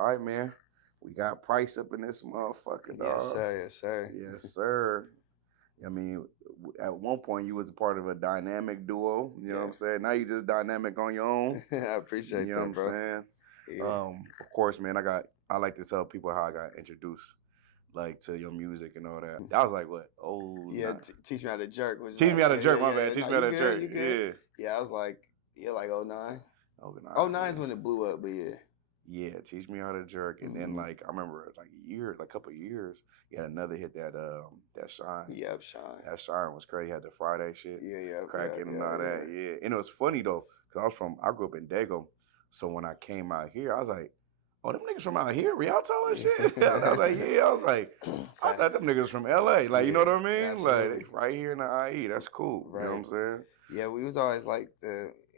All right, man. We got Price up in this motherfucker, dog. Yes, sir. Yes, sir. Yes, sir. I mean, at one point you was a part of a dynamic duo. You know what I'm saying? Now you just dynamic on your own. I appreciate You know that, what I'm bro. saying? Yeah. Of course, man. I like to tell people how I got introduced, like to your music and all that. That was like what? Oh, Yeah. Teach me how to jerk. Teach me how to jerk. My bad. Teach No, me how you to good? jerk. You good? Yeah. I was like, like 09. Okay, nah, 09 is when it blew up, but yeah. Yeah, teach me how to jerk, and then like I remember like a couple of years, you had another hit that Shine. Yep, Shine. That Shine was crazy. Had the Friday shit, Yeah, cracking and all that. Yeah, and it was funny though, cause I grew up in Dago, so when I came out here, I was like, oh, them niggas from out here, Rialto and shit. I was like, I thought them niggas from LA, like you know what I mean, absolutely. like right here in the IE. That's cool. Right. You know what I'm saying? Yeah, we was always like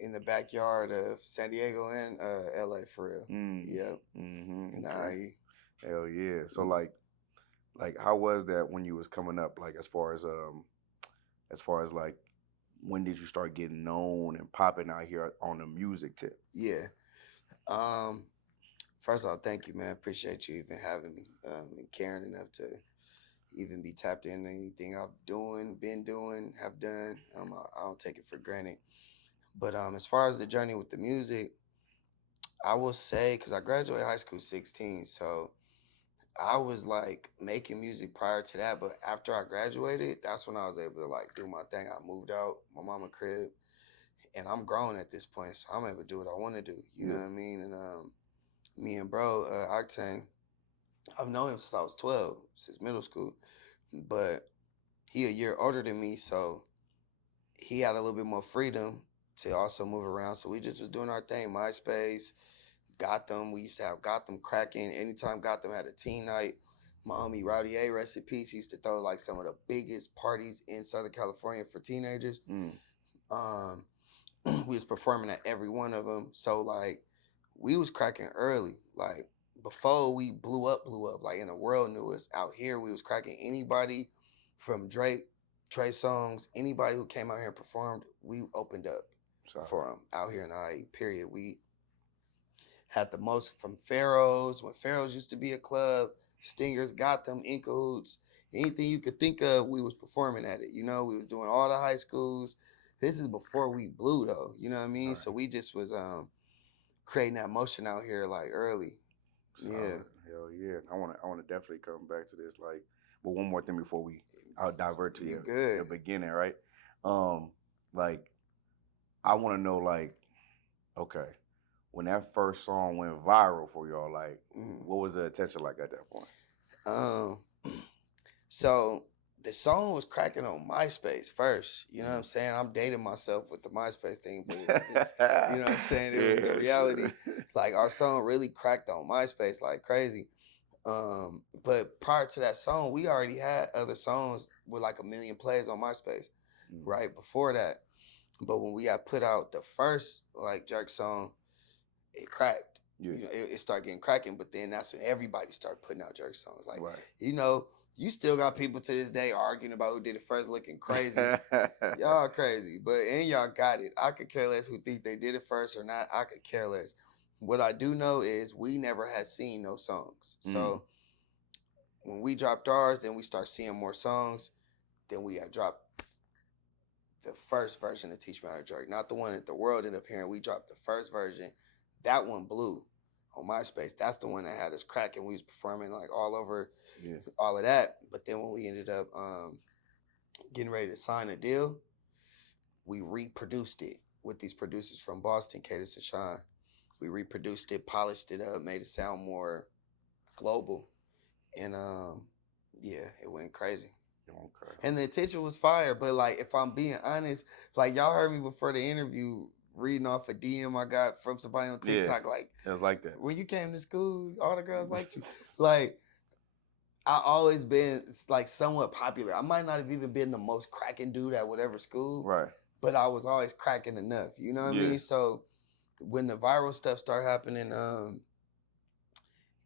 in the backyard of San Diego and LA for real. Yep. Mm-hmm. In the IE. Hell yeah. So like how was that when you was coming up? Like as far as like when did you start getting known and popping out here on the music tip? Yeah. First of all, thank you, man. Appreciate you even having me and caring enough to even be tapped into anything I've been doing, have done. I don't take it for granted. But as far as the journey with the music, I will say, because I graduated high school 16, so I was like making music prior to that. But after I graduated, that's when I was able to like do my thing. I moved out my mama crib, and I'm grown at this point, so I'm able to do what I want to do. You know what I mean? And me and bro, Octane, I've known him since I was 12, since middle school. But he a year older than me, so he had a little bit more freedom to also move around. So we just was doing our thing. MySpace, Gotham. We used to have Gotham cracking. Anytime Gotham had a teen night, my homie Rowdy A, rest in peace, he used to throw like some of the biggest parties in Southern California for teenagers. We was performing at every one of them. So like we was cracking early. Like before we blew up, like in the world knew us. Out here, we was cracking. Anybody from Drake, Trey Songz, anybody who came out here and performed, we opened up for them out here in IE, period. We had the most from Pharaohs, when Pharaohs used to be a club, Stingers, Gotham, Incahoots, anything you could think of, we was performing at it. You know, we was doing all the high schools. This is before we blew though, you know what I mean? Right. So we just was creating that motion out here like early. Yeah. Hell yeah. I wanna definitely come back to this. Like, but one more thing before I'll divert to your beginning, right? Like I wanna know like, okay, when that first song went viral for y'all, like what was the attention like at that point? So the song was cracking on MySpace first. You know what I'm saying? I'm dating myself with the MySpace thing, but it's you know what I'm saying? It was the reality. Sure. Like our song really cracked on MySpace like crazy. But prior to that song, we already had other songs with like 1 million plays on MySpace, right before that. But when we had put out the first like Jerk song, it cracked. Yeah. You know, it started getting cracking, but then that's when everybody started putting out Jerk songs. Like, you know, you still got people to this day arguing about who did it first, looking crazy. Y'all crazy, and y'all got it. I could care less who think they did it first or not. I could care less. What I do know is we never had seen no songs. So when we dropped ours and we start seeing more songs, then we had dropped the first version of Teach Me How to Jerk. Not the one that the world ended up hearing. We dropped the first version. That one blew on MySpace. That's the one that had us cracking. We was performing like all over, all of that. But then when we ended up getting ready to sign a deal, we reproduced it with these producers from Boston, Cadence and Sean. We reproduced it, polished it up, made it sound more global. And it went crazy. Okay. And the attention was fire. But like, if I'm being honest, like y'all heard me before the interview reading off a DM I got from somebody on TikTok. Like, it was like that. When you came to school, all the girls liked you. Like, I always been like somewhat popular. I might not have even been the most cracking dude at whatever school. Right. But I was always cracking enough. You know what I mean? So when the viral stuff started happening,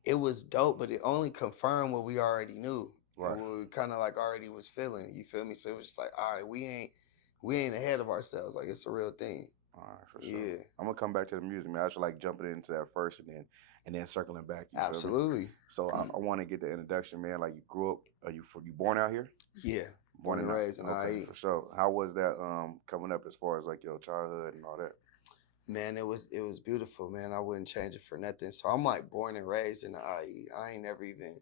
it was dope, but it only confirmed what we already knew. Right. And what we kind of like already was feeling. You feel me? So it was just like, all right, we ain't ahead of ourselves. Like, it's a real thing. All right, for sure. I'm gonna come back to the music, man. I should like jumping into that first, and and then circling back. You feel me? Absolutely. So I want to get the introduction, man. Like you grew up, are you born out here? Yeah. Born and raised in Okay, IE. for sure. How was that coming up as far as like your childhood and all that? Man, it was beautiful, man. I wouldn't change it for nothing. So I'm like born and raised in the IE. I ain't never even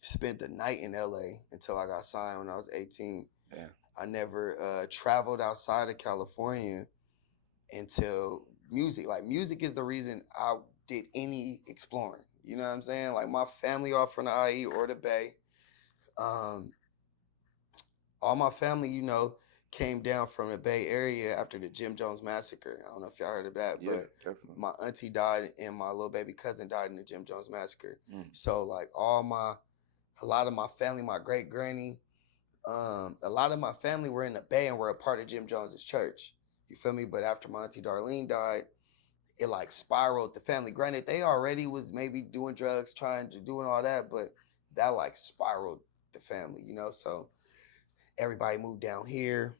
spent the night in LA until I got signed when I was 18. Yeah. I never traveled outside of California until music. Like music is the reason I did any exploring. You know what I'm saying? Like my family all from the IE or the Bay. All my family, you know, came down from the Bay Area after the Jim Jones massacre. I don't know if y'all heard of that, Yeah, but definitely. my auntie died and my little baby cousin died in the Jim Jones massacre. So like a lot of my family, my great granny, a lot of my family were in the Bay and were a part of Jim Jones's church. You feel me? But after my auntie Darlene died, it like spiraled the family. Granted, they already was maybe doing drugs, doing all that, but that like spiraled the family, you know? So everybody moved down here.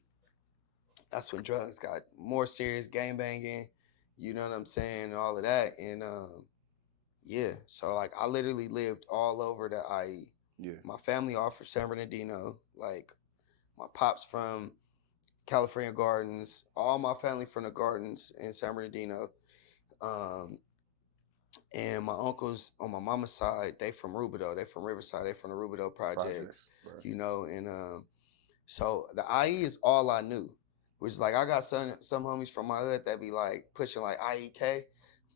That's when drugs got more serious, gang banging, you know what I'm saying, and all of that. And yeah, so like I literally lived all over the IE. Yeah. My family all from San Bernardino. Like my pops from California Gardens, all my family from the Gardens in San Bernardino. And my uncles on my mama's side, they from Rubidoux. They from Riverside. They from the Rubidoux projects. Right. You know, and so the IE is all I knew. Which is like I got some homies from my hood that be like pushing like IEK,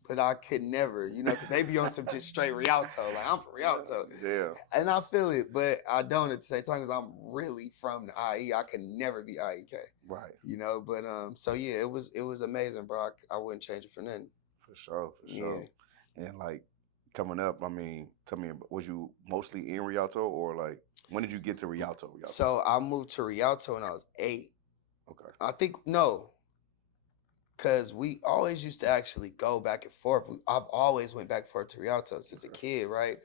but I could never, you know, because they be on some just straight Rialto. Like I'm from Rialto. Yeah. And I feel it, but I don't at the same time because I'm really from the IE. I could never be IEK. Right. You know, but so yeah, it was amazing, bro. I wouldn't change it for nothing. For sure, for sure. And like coming up, I mean, tell me, was you mostly in Rialto or like when did you get to Rialto? So I moved to Rialto when I was 8. Okay. I think no, because we always used to actually go back and forth. I've always went back and forth to Rialto since a kid, right?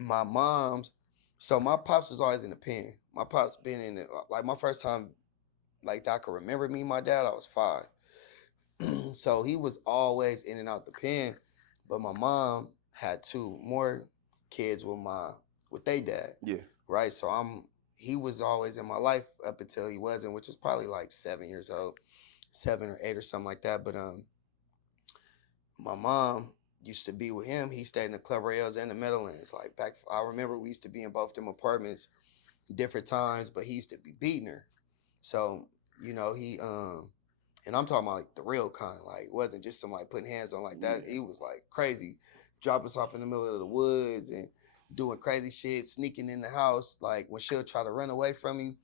My mom's, so my pops was always in the pen. My pops been in it, like my first time, like that I could remember me, my dad, I was 5. So he was always in and out the pen, but my mom had 2 more kids with their dad. Yeah. Right. So he was always in my life up until he wasn't, which was probably like 7 years old, 7 or 8 or something like that. But my mom used to be with him. He stayed in the Club Royales and the Meadowlands. Like I remember we used to be in both them apartments different times, but he used to be beating her. So, you know, he and I'm talking about like the real kind, like it wasn't just some like putting hands on like that. He was like crazy, drop us off in the middle of the woods and doing crazy shit, sneaking in the house. Like when she'll try to run away from me,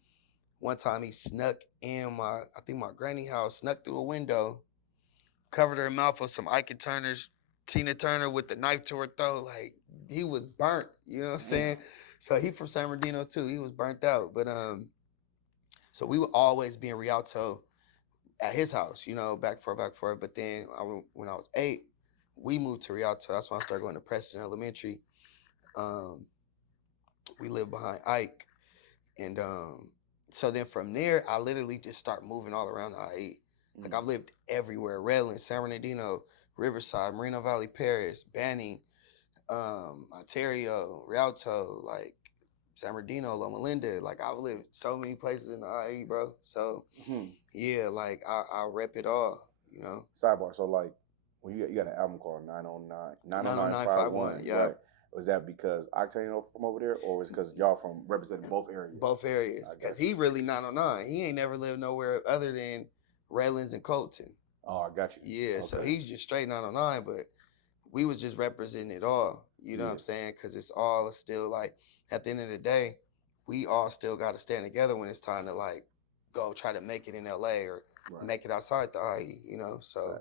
one time he snuck in my granny house, snuck through a window, covered her mouth with some Tina Turner with the knife to her throat. Like he was burnt, you know what I'm saying? So he from San Bernardino too. He was burnt out. But so we would always be in Rialto at his house, you know, back and forth. But then when I was 8, we moved to Rialto. That's when I started going to Preston Elementary. We lived behind Ike. And so then from there, I literally just start moving all around the IE. Like I've lived everywhere: Redlands, San Bernardino, Riverside, Moreno Valley, Paris, Banning, Ontario, Rialto, like San Bernardino, Loma Linda. Like I've lived so many places in the IE, bro. So yeah, like I rep it all, you know. Sidebar. So like when you got an album called 90951, yeah. Right? Was that because Octane from over there, or was it because y'all from representing both areas? Both areas. Because he really 909. He ain't never lived nowhere other than Redlands and Colton. Oh, I got you. Yeah, okay. So he's just straight 909, but we was just representing it all. You know what I'm saying? Because it's all still like, at the end of the day, we all still got to stand together when it's time to like go try to make it in LA or make it outside the IE, you know? So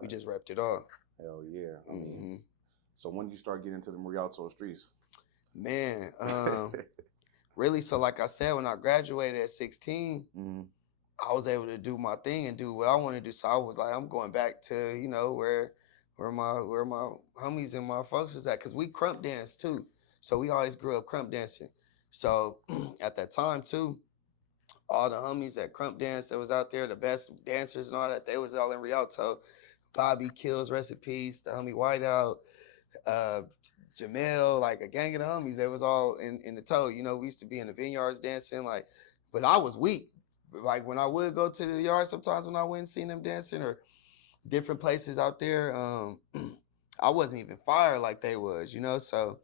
we just repped it all. Hell yeah. I mean, so when did you start getting into the Rialto streets? Man, really, so like I said, when I graduated at 16, I was able to do my thing and do what I want to do. So I was like, I'm going back to, you know, where my homies and my folks was at, because we crump danced too. So we always grew up crump dancing. So at that time too, all the homies that crump dance that was out there, the best dancers and all that, they was all in Rialto. Bobby Kills, rest in peace, the homie Whiteout, Jamel, like a gang of the homies that was all in the toe. You know, we used to be in the vineyards dancing, like, but I was weak. Like when I would go to the yard sometimes when I went and seen them dancing or different places out there, I wasn't even fire like they was, you know. So,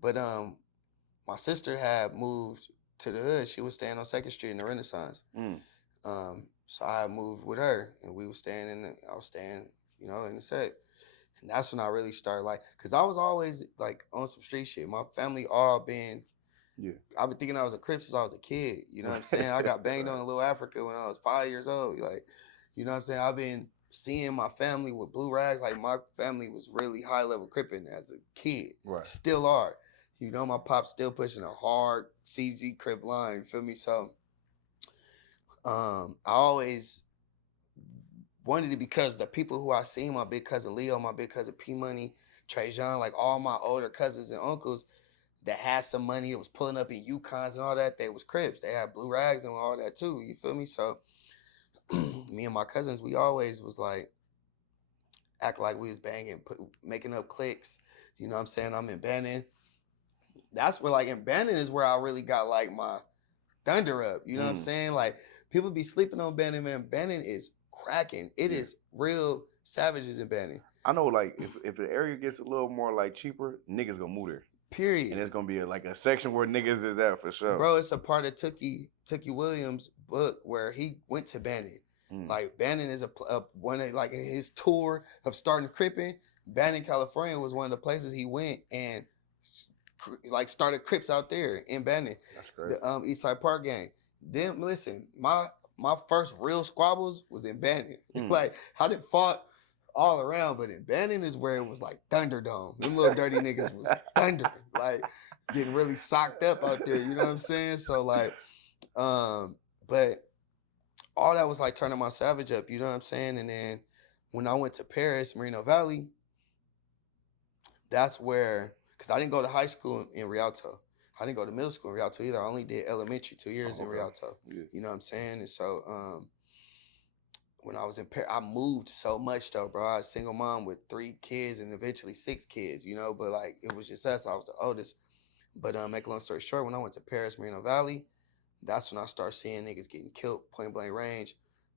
but my sister had moved to the hood. She was staying on 2nd Street in the Renaissance. So I moved with her, and we was staying I was staying, you know, in the set. And that's when I really started, like, because I was always, like, on some street shit. My family all been, I've been thinking I was a Crip since I was a kid. You know what I'm saying? I got banged on in Little Africa when I was 5 years old. Like, you know what I'm saying? I've been seeing my family with blue rags. Like, my family was really high-level Cripping as a kid. Right. Still are. You know, my pop's still pushing a hard CG Crip line. You feel me? So, I always wanted it because the people who I seen, my big cousin Leo, my big cousin P Money, Trajan, like all my older cousins and uncles that had some money that was pulling up in Yukons and all that, they was Crips. They had blue rags and all that too. You feel me? So me and my cousins, we always was like, act like we was banging, making up cliques. You know what I'm saying? I'm in Bannon. That's where, like, in Bannon is where I really got, like, my thunder up. You know what I'm saying? Like, people be sleeping on Bannon, man. Bannon is cracking. It is real savages in Bannon. I know, like, if the area gets a little more, like, cheaper, niggas gonna move there. Period. And it's gonna be a section where niggas is at for sure. Bro, it's a part of Tookie Williams' book where he went to Bannon. Like, Bannon is one of, like, his tour of starting Crippin'. Bannon, California was one of the places he went and, like, started Crips out there in Bannon. That's great. The Eastside Park gang. Then, listen, my first real squabbles was in Bannon. Like, I done fought all around, but in Bannon is where it was like Thunderdome. Them little dirty niggas was thundering, like getting really socked up out there. You know what I'm saying? So, like, but all that was like turning my savage up. You know what I'm saying? And then when I went to Paris, Moreno Valley, that's where, because I didn't go to high school in Rialto. I didn't go to middle school in Rialto either. I only did elementary 2 years in Rialto. Yeah. You know what I'm saying? And so when I was in Paris, I moved so much though, bro. I was a single mom with 3 kids and eventually 6 kids, you know, but like it was just us. I was the oldest. But make a long story short, when I went to Paris, Moreno Valley, that's when I started seeing niggas getting killed, point blank range.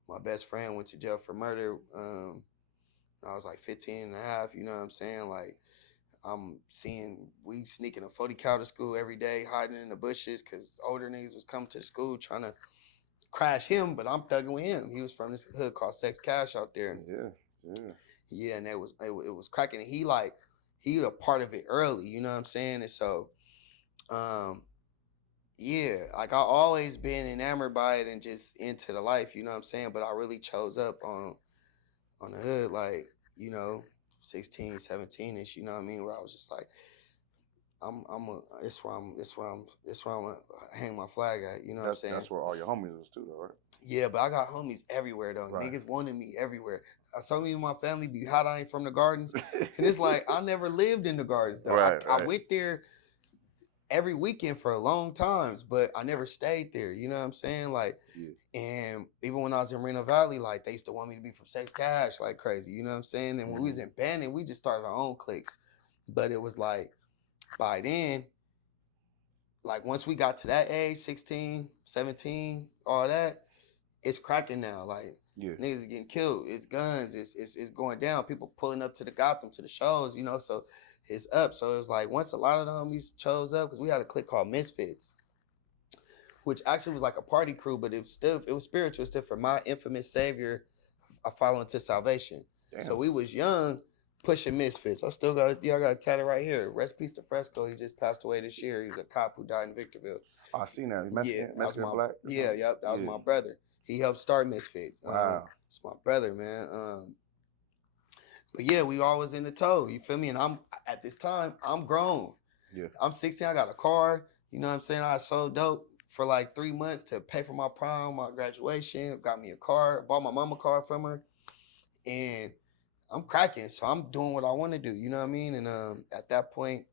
My best friend went to jail for murder. I was like 15 and a half, you know what I'm saying? Like, I'm seeing we sneaking a 40 cal to school every day, hiding in the bushes because older niggas was coming to the school trying to crash him, but I'm thugging with him. He was from this hood called Sex Cash out there. Yeah, and it was cracking. And he a part of it early, you know what I'm saying? And so, yeah, like I always been enamored by it and just into the life, you know what I'm saying? But I really chose up on the hood, like, you know, 16, 17ish, you know what I mean? Where I was just like, it's where I'm gonna hang my flag at, you know what I'm saying? That's where all your homies was too, though, right? Yeah, but I got homies everywhere though. Right. Niggas wanted me everywhere. Some of my family be hot. I ain't from the Gardens, and it's like I never lived in the Gardens though. Right. I went there every weekend for a long times, but I never stayed there. You know what I'm saying? Like, and even when I was in Moreno Valley, like they used to want me to be from Sex Cash like crazy. You know what I'm saying? And when we was in Bannon, we just started our own cliques. But it was like, by then, like once we got to that age, 16, 17, all that, it's cracking now. Like, niggas are getting killed. It's guns. It's going down. People pulling up to the Gotham, to the shows, you know, so it's up. So it was like once a lot of the homies chose up, because we had a clique called Misfits, which actually was like a party crew, but it was spiritual. It stood for My Infamous Savior, I Follow Into Salvation. Damn. So we was young, pushing Misfits. I still got a tattoo right here. Rest in peace to Fresco. He just passed away this year. He was a cop who died in Victorville. Oh, I seen that. Mexican Black? That was my brother. He helped start Misfits. Wow. It's my brother, man. But yeah, we always in the toe. You feel me? And at this time, I'm grown. Yeah. I'm 16. I got a car. You know what I'm saying? I sold dope for like 3 months to pay for my prom, my graduation. Got me a car. Bought my mama a car from her. And I'm cracking. So I'm doing what I want to do. You know what I mean? And at that point,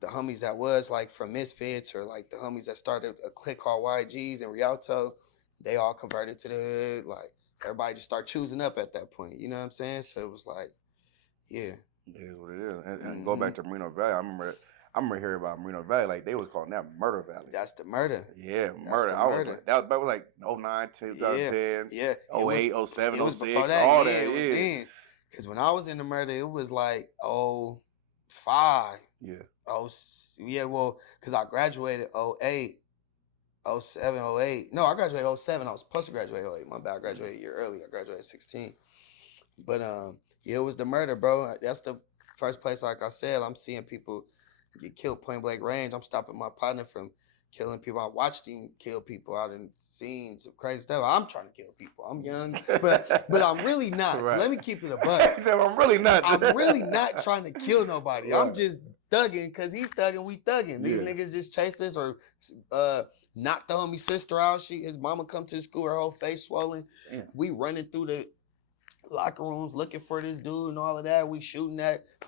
the homies that was like from Misfits or like the homies that started a clique called YGs in Rialto, they all converted to the hood. Like, everybody just started choosing up at that point. You know what I'm saying? So it was like, yeah. It is what it is. And go back to Merino Valley. I remember hearing about Merino Valley, like they was calling that Murder Valley. That's the murder. Yeah, That's murder. the I was murder. like, that was like 09, 2010, yeah. 08, 07, It was 06, before that. all Yeah, that. it was then. Because when I was in the murder, it was like 05. Yeah. Well, because I graduated 08. 07, 08. No, I graduated 07. I was supposed to graduate 08. My bad, I graduated a year early. I graduated 16. But yeah, it was the murder, bro. That's the first place, like I said, I'm seeing people get killed point blank range. I'm stopping my partner from killing people. I watched him kill people. I done seen some crazy stuff. I'm trying to kill people. I'm young, but I'm really not. Right. So let me keep it a buck. I'm really not. I'm really not trying to kill nobody. Right. I'm just thugging because he's thugging, we thugging. These niggas just chased us or knocked the homie sister out. His mama come to the school, her whole face swollen. Damn. We running through the locker rooms looking for this dude and all of that. We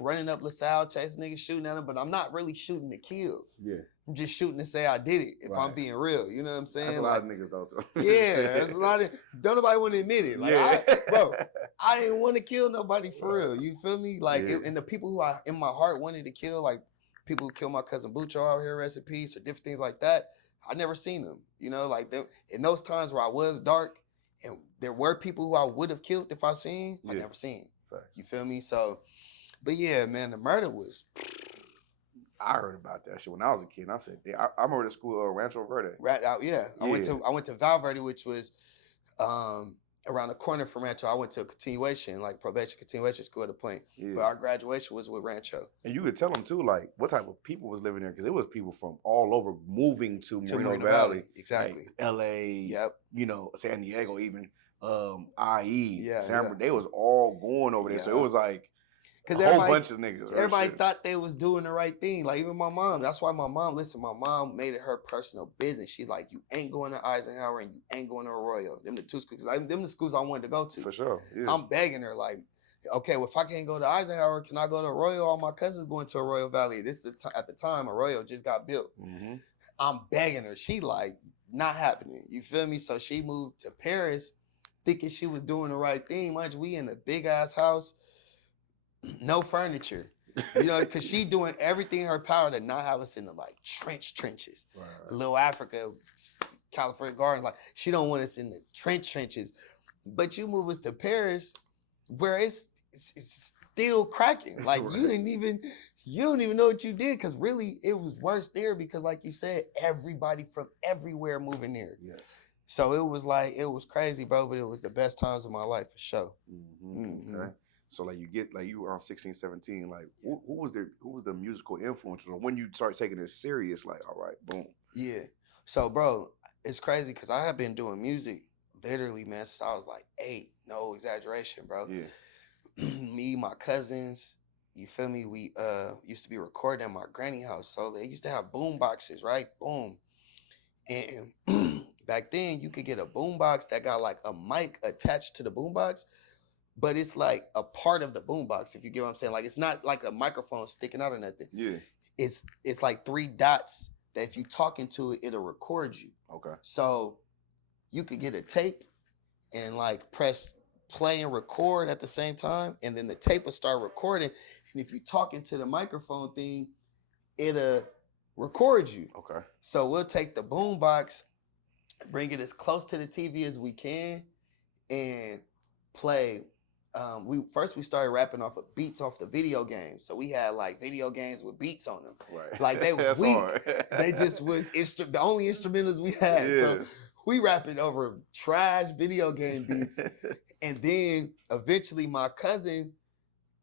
running up LaSalle, chasing niggas, shooting at him, but I'm not really shooting to kill. Yeah. I'm just shooting to say I did it, if I'm being real. You know what I'm saying? That's a lot of niggas though. Yeah, that's a lot of, don't nobody want to admit it. Like, I didn't want to kill nobody for real. You feel me? Like, and the people who I, in my heart, wanted to kill, like people who killed my cousin Bucho out here, rest in peace, or different things like that, I never seen them. You know, like them, in those times where I was dark, and there were people who I would have killed if I seen, I never seen. Right. You feel me? So, but yeah, man, the murder was. I heard about that shit when I was a kid. And I said, I remember the school Rancho Verde. Right out, yeah. I went to Valverde, which was around the corner from Rancho. I went to a continuation, like probation continuation school at a point. Yeah. But our graduation was with Rancho. And you could tell them too, like what type of people was living there, because it was people from all over moving to Moreno Valley. Exactly. Like LA, you know, San Diego, even IE, they was all going over there. So it was like a whole bunch of niggas. Everybody thought they was doing the right thing. Like even my mom. That's why my mom made it her personal business. She's like, you ain't going to Eisenhower and you ain't going to Arroyo. Them the two schools. Them the schools I wanted to go to. For sure. Yeah. I'm begging her like, okay, well if I can't go to Eisenhower, can I go to Arroyo? All my cousins going to Arroyo Valley. This is at the time Arroyo just got built. Mm-hmm. I'm begging her. She like, not happening. You feel me? So she moved to Paris thinking she was doing the right thing. Mind you, we in a big ass house. No furniture, you know, because she doing everything in her power to not have us in the like trenches, right. Little Africa, California Gardens. Like she don't want us in the trenches, but you move us to Paris, where it's still cracking. Like right. You don't even know what you did, because really it was worse there because, like you said, everybody from everywhere moving there. Yes. So it was crazy, bro. But it was the best times of my life for sure. Mm-hmm. Mm-hmm. Okay. So like you were around 16, 17, like who was the musical influence, or when you start taking it serious, like, all right, boom. Yeah. So bro, it's crazy because I have been doing music literally, man, since I was like 8, no exaggeration, bro. Yeah. Me, my cousins, you feel me? We used to be recording at my granny house. So they used to have boom boxes, right? Boom. And back then you could get a boom box that got like a mic attached to the boom box. But it's like a part of the boombox, if you get what I'm saying. Like it's not like a microphone sticking out or nothing. Yeah. It's like 3 dots that if you talk into it, it'll record you. Okay. So you could get a tape and like press play and record at the same time, and then the tape will start recording. And if you talk into the microphone thing, it'll record you. Okay. So we'll take the boombox, bring it as close to the TV as we can, and play. We started rapping off of beats off the video games. So we had like video games with beats on them. Right. Like they was weak. They just was the only instrumentals we had. Yeah. So we rapping over trash video game beats. And then eventually my cousin,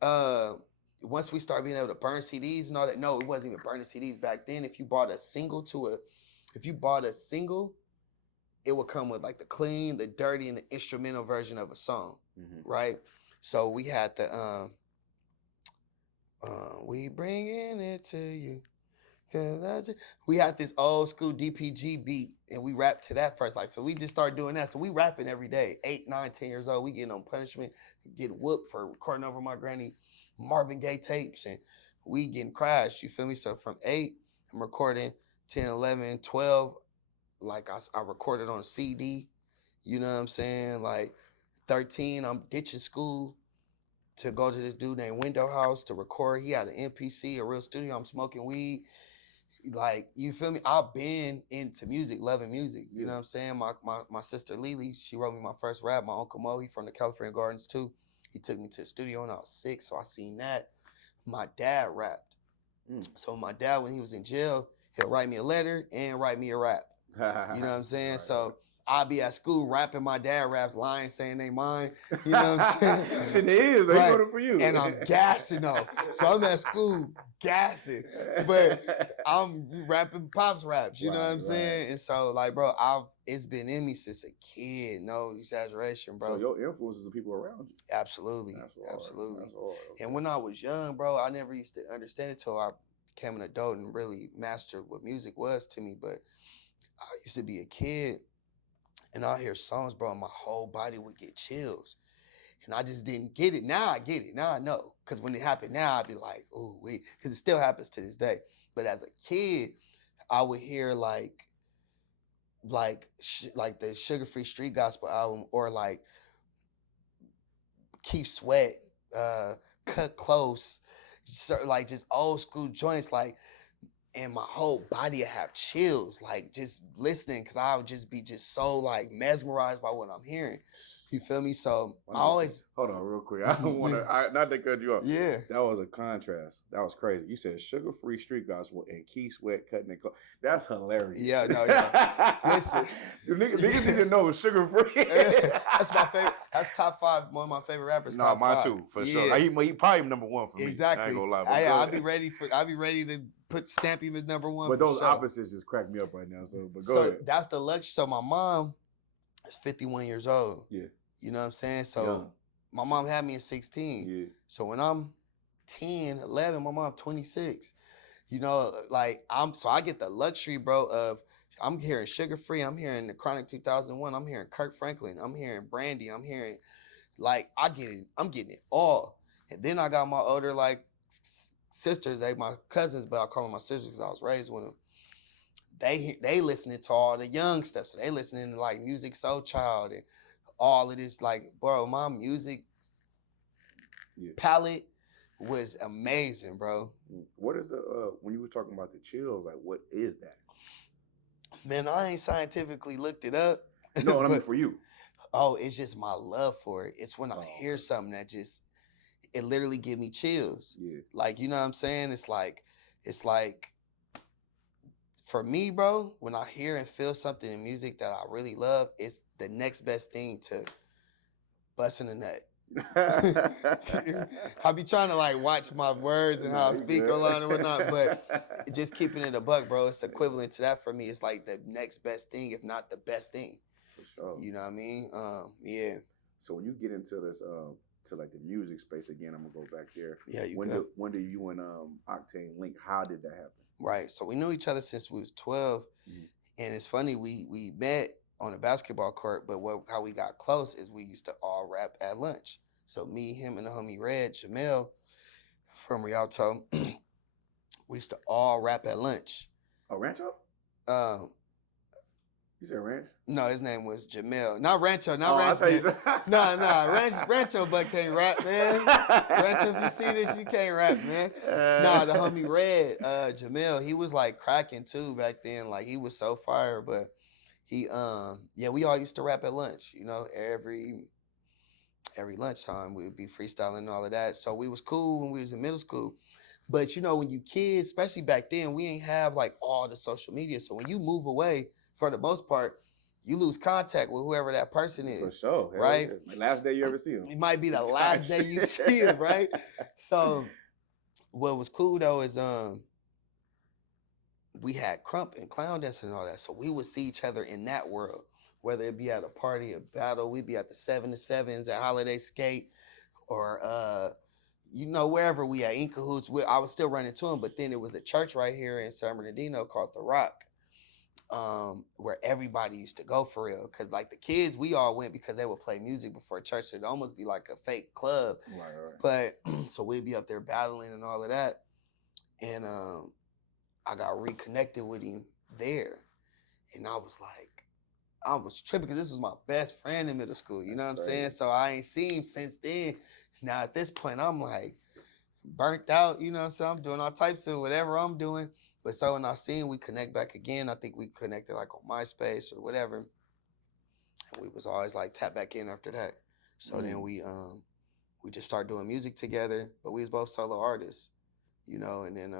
once we started being able to burn CDs and all that, no, it wasn't even burning CDs back then. If you bought a single, it would come with like the clean, the dirty, and the instrumental version of a song, right? So we had the we bringing it to you. We had this old school DPG beat, and we rapped to that first. Like, so we just started doing that. So we rapping every day, 8, 9, 10 years old. We getting on punishment, getting whooped for recording over my granny Marvin Gaye tapes, and we getting crashed. You feel me? So from 8, I'm recording 10, 11, 12. Like I recorded on a CD, you know what I'm saying? Like 13, I'm ditching school. to go to this dude named Window House to record. He had an MPC, a real studio. I'm smoking weed. Like, you feel me? I've been into music, loving music. You know what I'm saying? My sister Lily, she wrote me my first rap. My Uncle Mo, he from the California Gardens too. He took me to the studio when I was 6, so I seen that. My dad rapped. So my dad, when he was in jail, he'll write me a letter and write me a rap. You know what I'm saying? Right, so I'll be at school rapping my dad raps, lying, saying they mine. You know what I'm saying? Shit is. They right. wrote it for you. And I'm gassing though. So I'm at school gassing. But I'm rapping Pops raps. You know what I'm saying? And so, like, bro, it's been in me since a kid. No exaggeration, bro. So your influences are people around you. Absolutely. Absolutely. Okay. And when I was young, bro, I never used to understand it till I became an adult and really mastered what music was to me. But I used to be a kid and I hear songs, bro, and my whole body would get chills. And I just didn't get it. Now I get it. Now I know. Because when it happened now, I'd be like, ooh, wait. Because it still happens to this day. But as a kid, I would hear like the Sugar Free Street Gospel album, or like Keith Sweat, Cut Close, like just old school joints, like, and my whole body would have chills, like just listening, because I would just be so like mesmerized by what I'm hearing. You feel me? So I always hold on real quick. I don't want to not to cut you off. Yeah, that was a contrast. That was crazy. You said Sugar Free Street Gospel and Keith Sweat cutting it close. That's hilarious. Yeah, no, yeah. Listen, niggas need to know Sugar Free. That's my favorite. That's top 5. One of my favorite rappers. No, mine too, for sure. He probably number 1 for me. Exactly. I ain't gonna lie. I'll be ready to stamp him as number 1. But those opposites just crack me up right now. So, but go ahead. That's the luxury. So my mom is 51 years old. Yeah. You know what I'm saying? So my mom had me at 16. Yeah. So when I'm 10, 11, my mom 26. You know, like I get the luxury, bro, of I'm hearing Sugar Free, I'm hearing the Chronic 2001, I'm hearing Kirk Franklin, I'm hearing Brandy, I'm hearing, like, I'm getting it all. And then I got my older, like, sisters, they my cousins, but I call them my sisters because I was raised with them. They listening to all the young stuff, so they listening to like Music Soul Child and all of this. Like, bro, my music palette was amazing, bro. What is when you were talking about the chills, like, what is that? Man, I ain't scientifically looked it up. No, I mean for you. Oh, it's just my love for it. It's when I hear something that it literally give me chills. Yeah. Like, you know what I'm saying? It's like, for me, bro, when I hear and feel something in music that I really love, it's the next best thing to busting a nut. I be trying to like watch my words and how I speak online and whatnot, but just keeping it a buck, bro, it's equivalent to that for me. It's like the next best thing, if not the best thing. For sure. You know what I mean? Yeah. So when you get into this, to like the music space again, I'm gonna go back there. Yeah, when did you and Octane link? How did that happen? Right. So we knew each other since we was 12, and it's funny we met on a basketball court, but how we got close is we used to all rap at lunch. So me, him, and the homie Red, Jamel, from Rialto, we used to all rap at lunch. Oh, Rancho? You said Ranch? No, his name was Jamel. Not Rancho, Rancho. No, Rancho but can't rap, man. Rancho, if you see this, you can't rap, man. The homie Red, Jamel, he was like cracking too back then. Like, he was so fire, but he, we all used to rap at lunch, you know, every lunchtime we would be freestyling and all of that. So we was cool when we was in middle school. But, you know, when you kids, especially back then, we ain't have like all the social media. So when you move away, for the most part, you lose contact with whoever that person is. For sure. Right? The last day you ever see him. It might be the last day you see him, right? So what was cool though is we had Crump and Clown Dance and all that. So we would see each other in that world. Whether it be at a party, a battle, we'd be at the 7 to 7s at Holiday Skate, or you know, wherever we at, in cahoots. I was still running to him, but then it was a church right here in San Bernardino called The Rock. Where everybody used to go for real. Cause like the kids, we all went because they would play music before church. So it'd almost be like a fake club. Right. But so we'd be up there battling and all of that. And I got reconnected with him there. And I was tripping because this was my best friend in middle school. You know what I'm saying? So I ain't seen him since then. Now at this point, I'm like burnt out, you know what I'm saying? I'm doing all types of whatever I'm doing. But so when I seen we connect back again, I think we connected like on MySpace or whatever. And we was always like tap back in after that. So then we just started doing music together, but we was both solo artists, you know, and then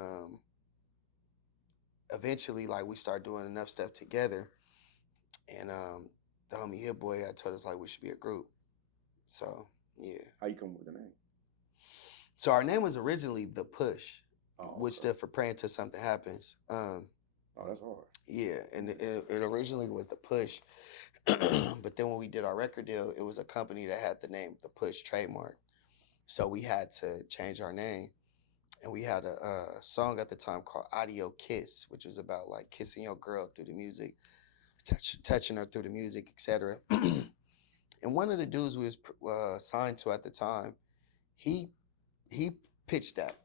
eventually like we started doing enough stuff together. And the homie Hit Boy had told us like we should be a group. So yeah. How you come up with the name? So our name was originally The Push, which stood for Praying Till Something Happens. Oh, that's hard. Yeah, and it originally was The Push. But then when we did our record deal, it was a company that had the name The Push trademark. So we had to change our name. And we had a song at the time called Audio Kiss, which was about like kissing your girl through the music, touching her through the music, etc. And one of the dudes we was signed to at the time, he pitched that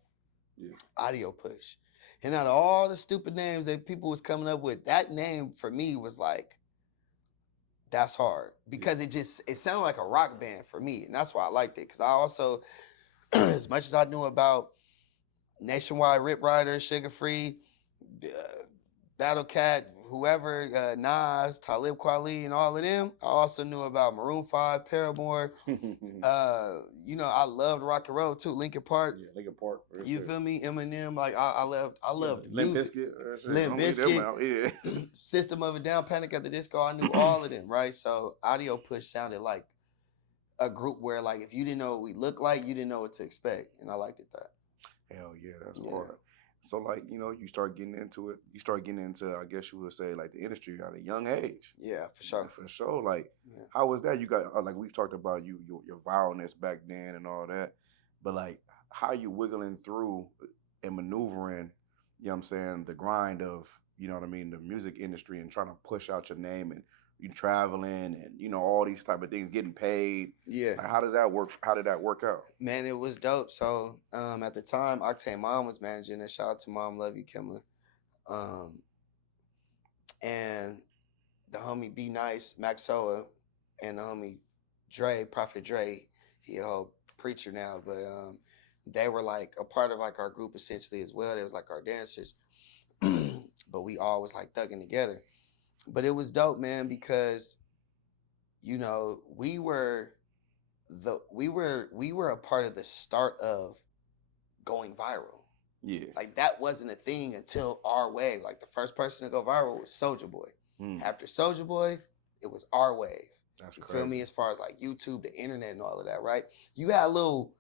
Audio Push. And out of all the stupid names that people was coming up with, that name for me was like, that's hard. Because it sounded like a rock band for me. And that's why I liked it. Because I also, as much as I knew about Nationwide, Rip Rider, Sugar Free, Battle Cat, whoever, Nas, Talib Kweli, and all of them. I also knew about Maroon 5, Paramore. You know, I loved rock and roll too. Linkin Park. Yeah, Linkin Park. You feel me? Eminem. Like I loved Limp music. Bizkit. Limp Bizkit. System of a Down, Panic at the Disco. I knew all of them, right? So Audio Push sounded like a group where, like, if you didn't know what we looked like, you didn't know what to expect, and I liked it that. Hell yeah, that's hard. So, like, you know, you start getting into it. You start getting into, I guess you would say, like, the industry at a young age. Yeah, for sure. For sure. Like, how was that? You got, like, we've talked about your viralness back then and all that. But, like, how you wiggling through and maneuvering, you know what I'm saying, the grind of, you know what I mean, the music industry and trying to push out your name and you traveling and, you know, all these type of things, getting paid. Yeah. Like, how does that work? How did that work out? Man, it was dope. So at the time, Octane Mom was managing it. Shout out to Mom, love you, Kimla. And the homie Be Nice, Maxoa, and the homie Dre, Prophet Dre, he a whole preacher now, but they were like a part of like our group essentially as well. They was like our dancers. But we all was like thugging together. But it was dope, man, because, you know, we were a part of the start of going viral. Yeah. Like that wasn't a thing until our wave. Like the first person to go viral was Soulja Boy. After Soulja Boy, it was our wave. That's crazy. Feel me? As far as like YouTube, the internet and all of that, right? You had little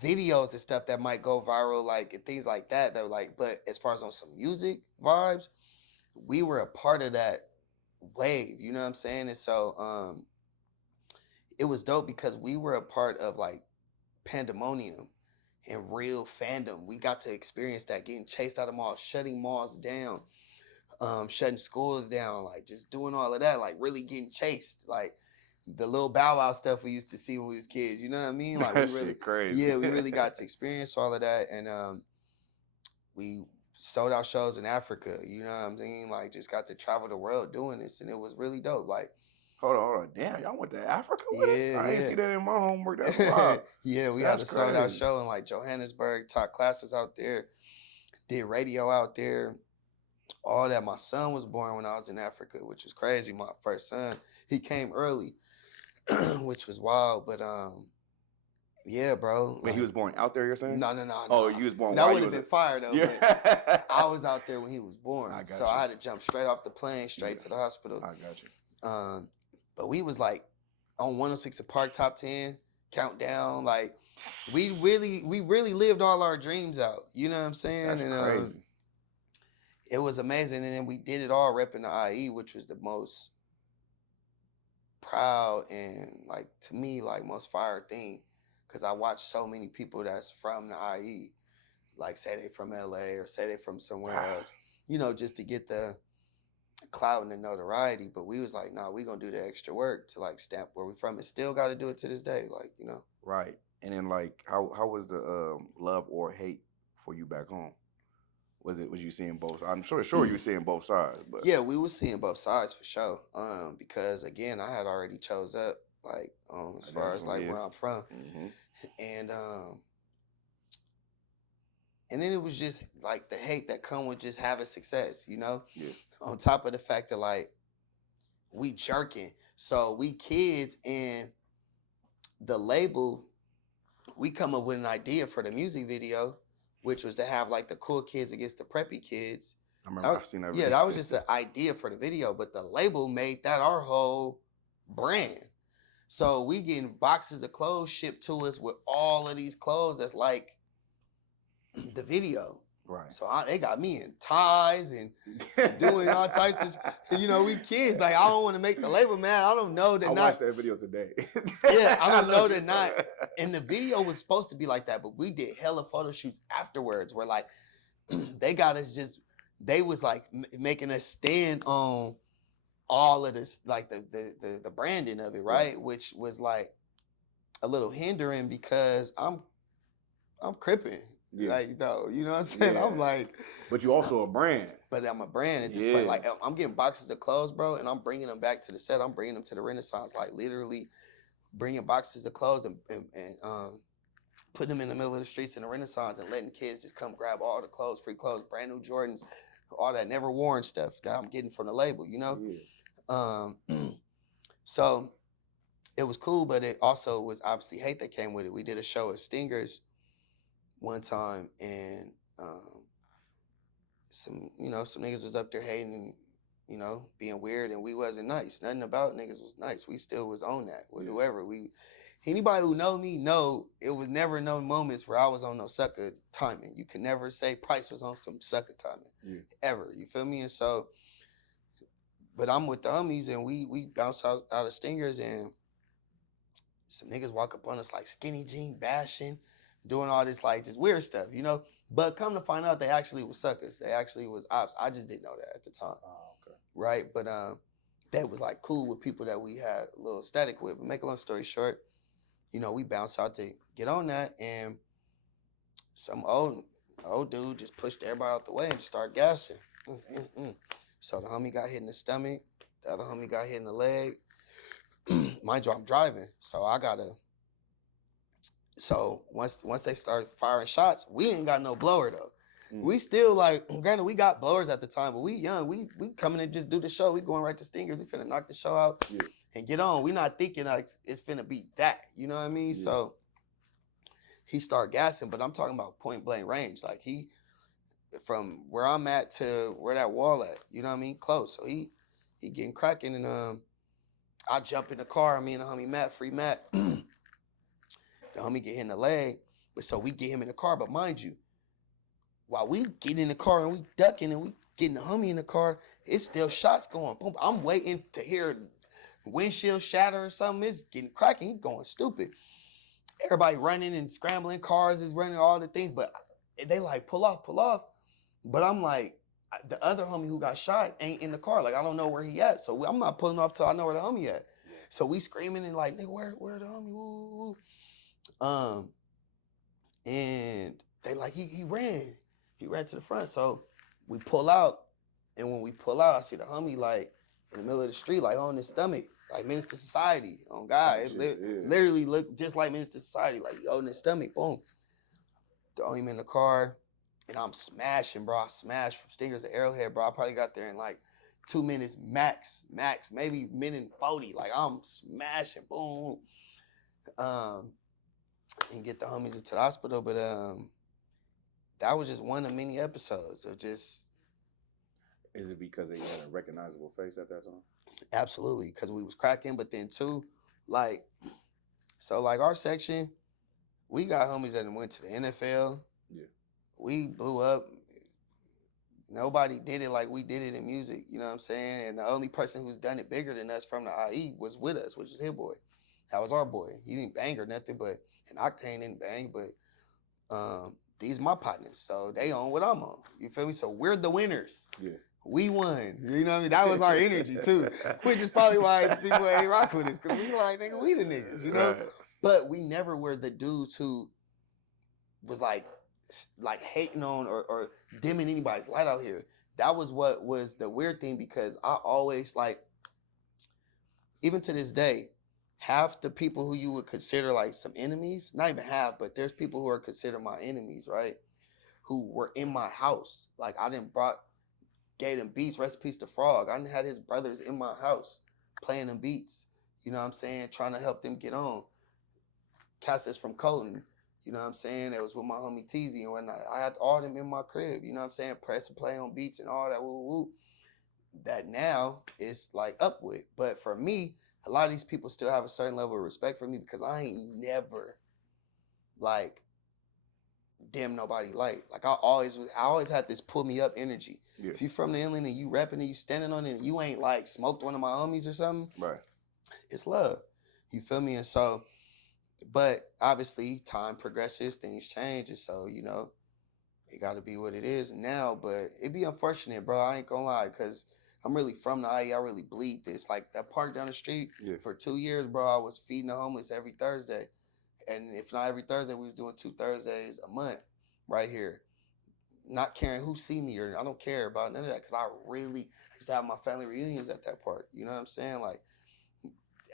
videos and stuff that might go viral, like and things like that. That were like, but as far as on some music vibes, we were a part of that wave, you know what I'm saying? And so it was dope because we were a part of like pandemonium and real fandom. We got to experience that, getting chased out of malls, shutting malls down, shutting schools down, like just doing all of that, like really getting chased, like the little Bow Wow stuff we used to see when we was kids, you know what I mean? Like we really crazy. Yeah, we really got to experience all of that. And we sold out shows in Africa, you know what I'm saying? Like just got to travel the world doing this, and it was really dope. Like, hold on. Damn, y'all went to Africa with it? I didn't see that in my homework. That's wild. Yeah, we had a sold out show in like Johannesburg, taught classes out there, did radio out there, all that. My son was born when I was in Africa, which was crazy. My first son, he came early, which was wild, but yeah, bro. When he was born out there, you're saying? No. Oh, you was born. That would have been fire though. Yeah. But I was out there when he was born, so I had to jump straight off the plane, straight to the hospital. I got you. But we was like on 106 & Park Top 10 countdown. Like we really lived all our dreams out. You know what I'm saying? That's crazy. It was amazing, and then we did it all repping the IE, which was the most proud and like to me like most fire thing. Because I watched so many people that's from the IE, like say they from LA or say they from somewhere else, you know, just to get the clout and the notoriety. But we was like, nah, we gonna do the extra work to like stamp where we from. And still got to do it to this day, like, you know. Right. And then like, how was the love or hate for you back home? Was you seeing both sides? I'm sure you were seeing both sides. But yeah, we was seeing both sides for sure. Because again, I had already chose up like as far as like where I'm from. Mm-hmm. And then it was just like the hate that come with just having success, you know? Yeah. On top of the fact that like we jerking. So we kids, and the label, we come up with an idea for the music video, which was to have like the cool kids against the preppy kids. I remember I seen that video. Yeah, that was just an idea for the video, but the label made that our whole brand. So we getting boxes of clothes shipped to us with all of these clothes that's like the video. Right. So they got me in ties and doing all types of, you know, we kids. Like, I don't want to make the label mad. I don't know that. I watched that video today. Yeah, I don't know that not. And the video was supposed to be like that, but we did hella photo shoots afterwards where like they got us just, they was like making us stand on all of this, like the branding of it, right? Which was like a little hindering because I'm cripping. Yeah. Like, no, you know what I'm saying? Yeah. I'm like, but you also a brand. But I'm a brand at this point. Like, I'm getting boxes of clothes, bro, and I'm bringing them back to the set. I'm bringing them to the Renaissance, like literally bringing boxes of clothes and putting them in the middle of the streets in the Renaissance and letting kids just come grab all the clothes, free clothes, brand new Jordans, all that never worn stuff that I'm getting from the label, you know? Yeah. So it was cool, but it also was obviously hate that came with it. We did a show at Stingers one time, and some niggas was up there hating and, you know, being weird, and we wasn't nice. Nothing about niggas was nice. We still was on that with whoever. Anybody who know me know it was never no moments where I was on no sucker timing. You can never say Price was on some sucker timing ever. You feel me? And so, but I'm with the homies, and we bounce out of Stingers, and some niggas walk up on us like skinny jean bashing, doing all this like just weird stuff, you know? But come to find out, they actually was suckers. They actually was ops. I just didn't know that at the time. Oh, okay. Right? But that was like cool with people that we had a little static with. But make a long story short, you know, we bounced out to get on that, and some old dude just pushed everybody out the way and just started gassing. So the homie got hit in the stomach. The other homie got hit in the leg. Mind you, I'm driving, so I gotta. So once they start firing shots, we ain't got no blower though. We still like, granted, we got blowers at the time, but we young. We coming to just do the show. We going right to Stingers. We finna knock the show out and get on. We not thinking like it's finna be that. You know what I mean? Yeah. So he start gassing, but I'm talking about point blank range. Like he, from where I'm at to where that wall at, you know what I mean? Close. So he getting cracking, and I jump in the car. Me and the homie Matt, free Matt. The homie get hit in the leg, but so we get him in the car. But mind you, while we get in the car and we ducking and we getting the homie in the car, it's still shots going. Boom. I'm waiting to hear windshield shatter or something. It's getting cracking. He going stupid. Everybody running and scrambling. Cars is running, all the things. But they like, pull off. But I'm like, the other homie who got shot ain't in the car. Like, I don't know where he at. So I'm not pulling off till I know where the homie at. So we screaming and like, nigga, where the homie? Woo. And they like, he ran. He ran to the front. So we pull out. And when we pull out, I see the homie like in the middle of the street, like on his stomach, like Menace to Society. On God. It literally looked just like Menace to Society, like on his stomach. Boom. Throw him in the car. And I'm smashing, bro. I smashed from Stingers to Arrowhead, bro. I probably got there in like 2 minutes max, maybe minute 40. Like I'm smashing, boom. And get the homies into the hospital. But that was just one of many episodes of just. Is it because they had a recognizable face at that time? Absolutely, because we was cracking. But then too, like, so like our section, we got homies that went to the NFL. Yeah. We blew up. Nobody did it like we did it in music, you know what I'm saying? And the only person who's done it bigger than us from the IE was with us, which was his boy. That was our boy. He didn't bang or nothing, but and Octane didn't bang, but these my partners. So they on what I'm on. You feel me? So we're the winners. Yeah. We won. You know what I mean? That was our energy too. Which is probably why people ain't rock with us. Cause we like, nigga, we the niggas, you know? Right. But we never were the dudes who was like hating on or dimming anybody's light out here. That was what was the weird thing, because I always like, even to this day, half the people who you would consider like some enemies, not even half, but there's people who are considered my enemies, right? Who were in my house. Like I didn't gave them beats, recipes to Frog. I didn't had his brothers in my house playing them beats. You know what I'm saying? Trying to help them get on. Cast this from Colton. You know what I'm saying? It was with my homie Teezy and whatnot. I had all them in my crib. You know what I'm saying? Press and play on beats and all that. Woo, woo. That now is like up with. But for me, a lot of these people still have a certain level of respect for me because I ain't never like dim nobody light. Like I always had this pull me up energy. Yeah. If you from the inland and you rapping and you standing on it and you ain't like smoked one of my homies or something, right? It's love. You feel me? And so, but obviously time progresses, things change, and so you know, it got to be what it is now. But it be unfortunate, bro. I ain't gonna lie, cause I'm really from the IE. I really bleed this. Like that park down the street for 2 years, bro. I was feeding the homeless every Thursday. And if not every Thursday, we was doing 2 Thursdays a month right here. Not caring who see me or I don't care about none of that because I really used to have my family reunions at that park. You know what I'm saying? Like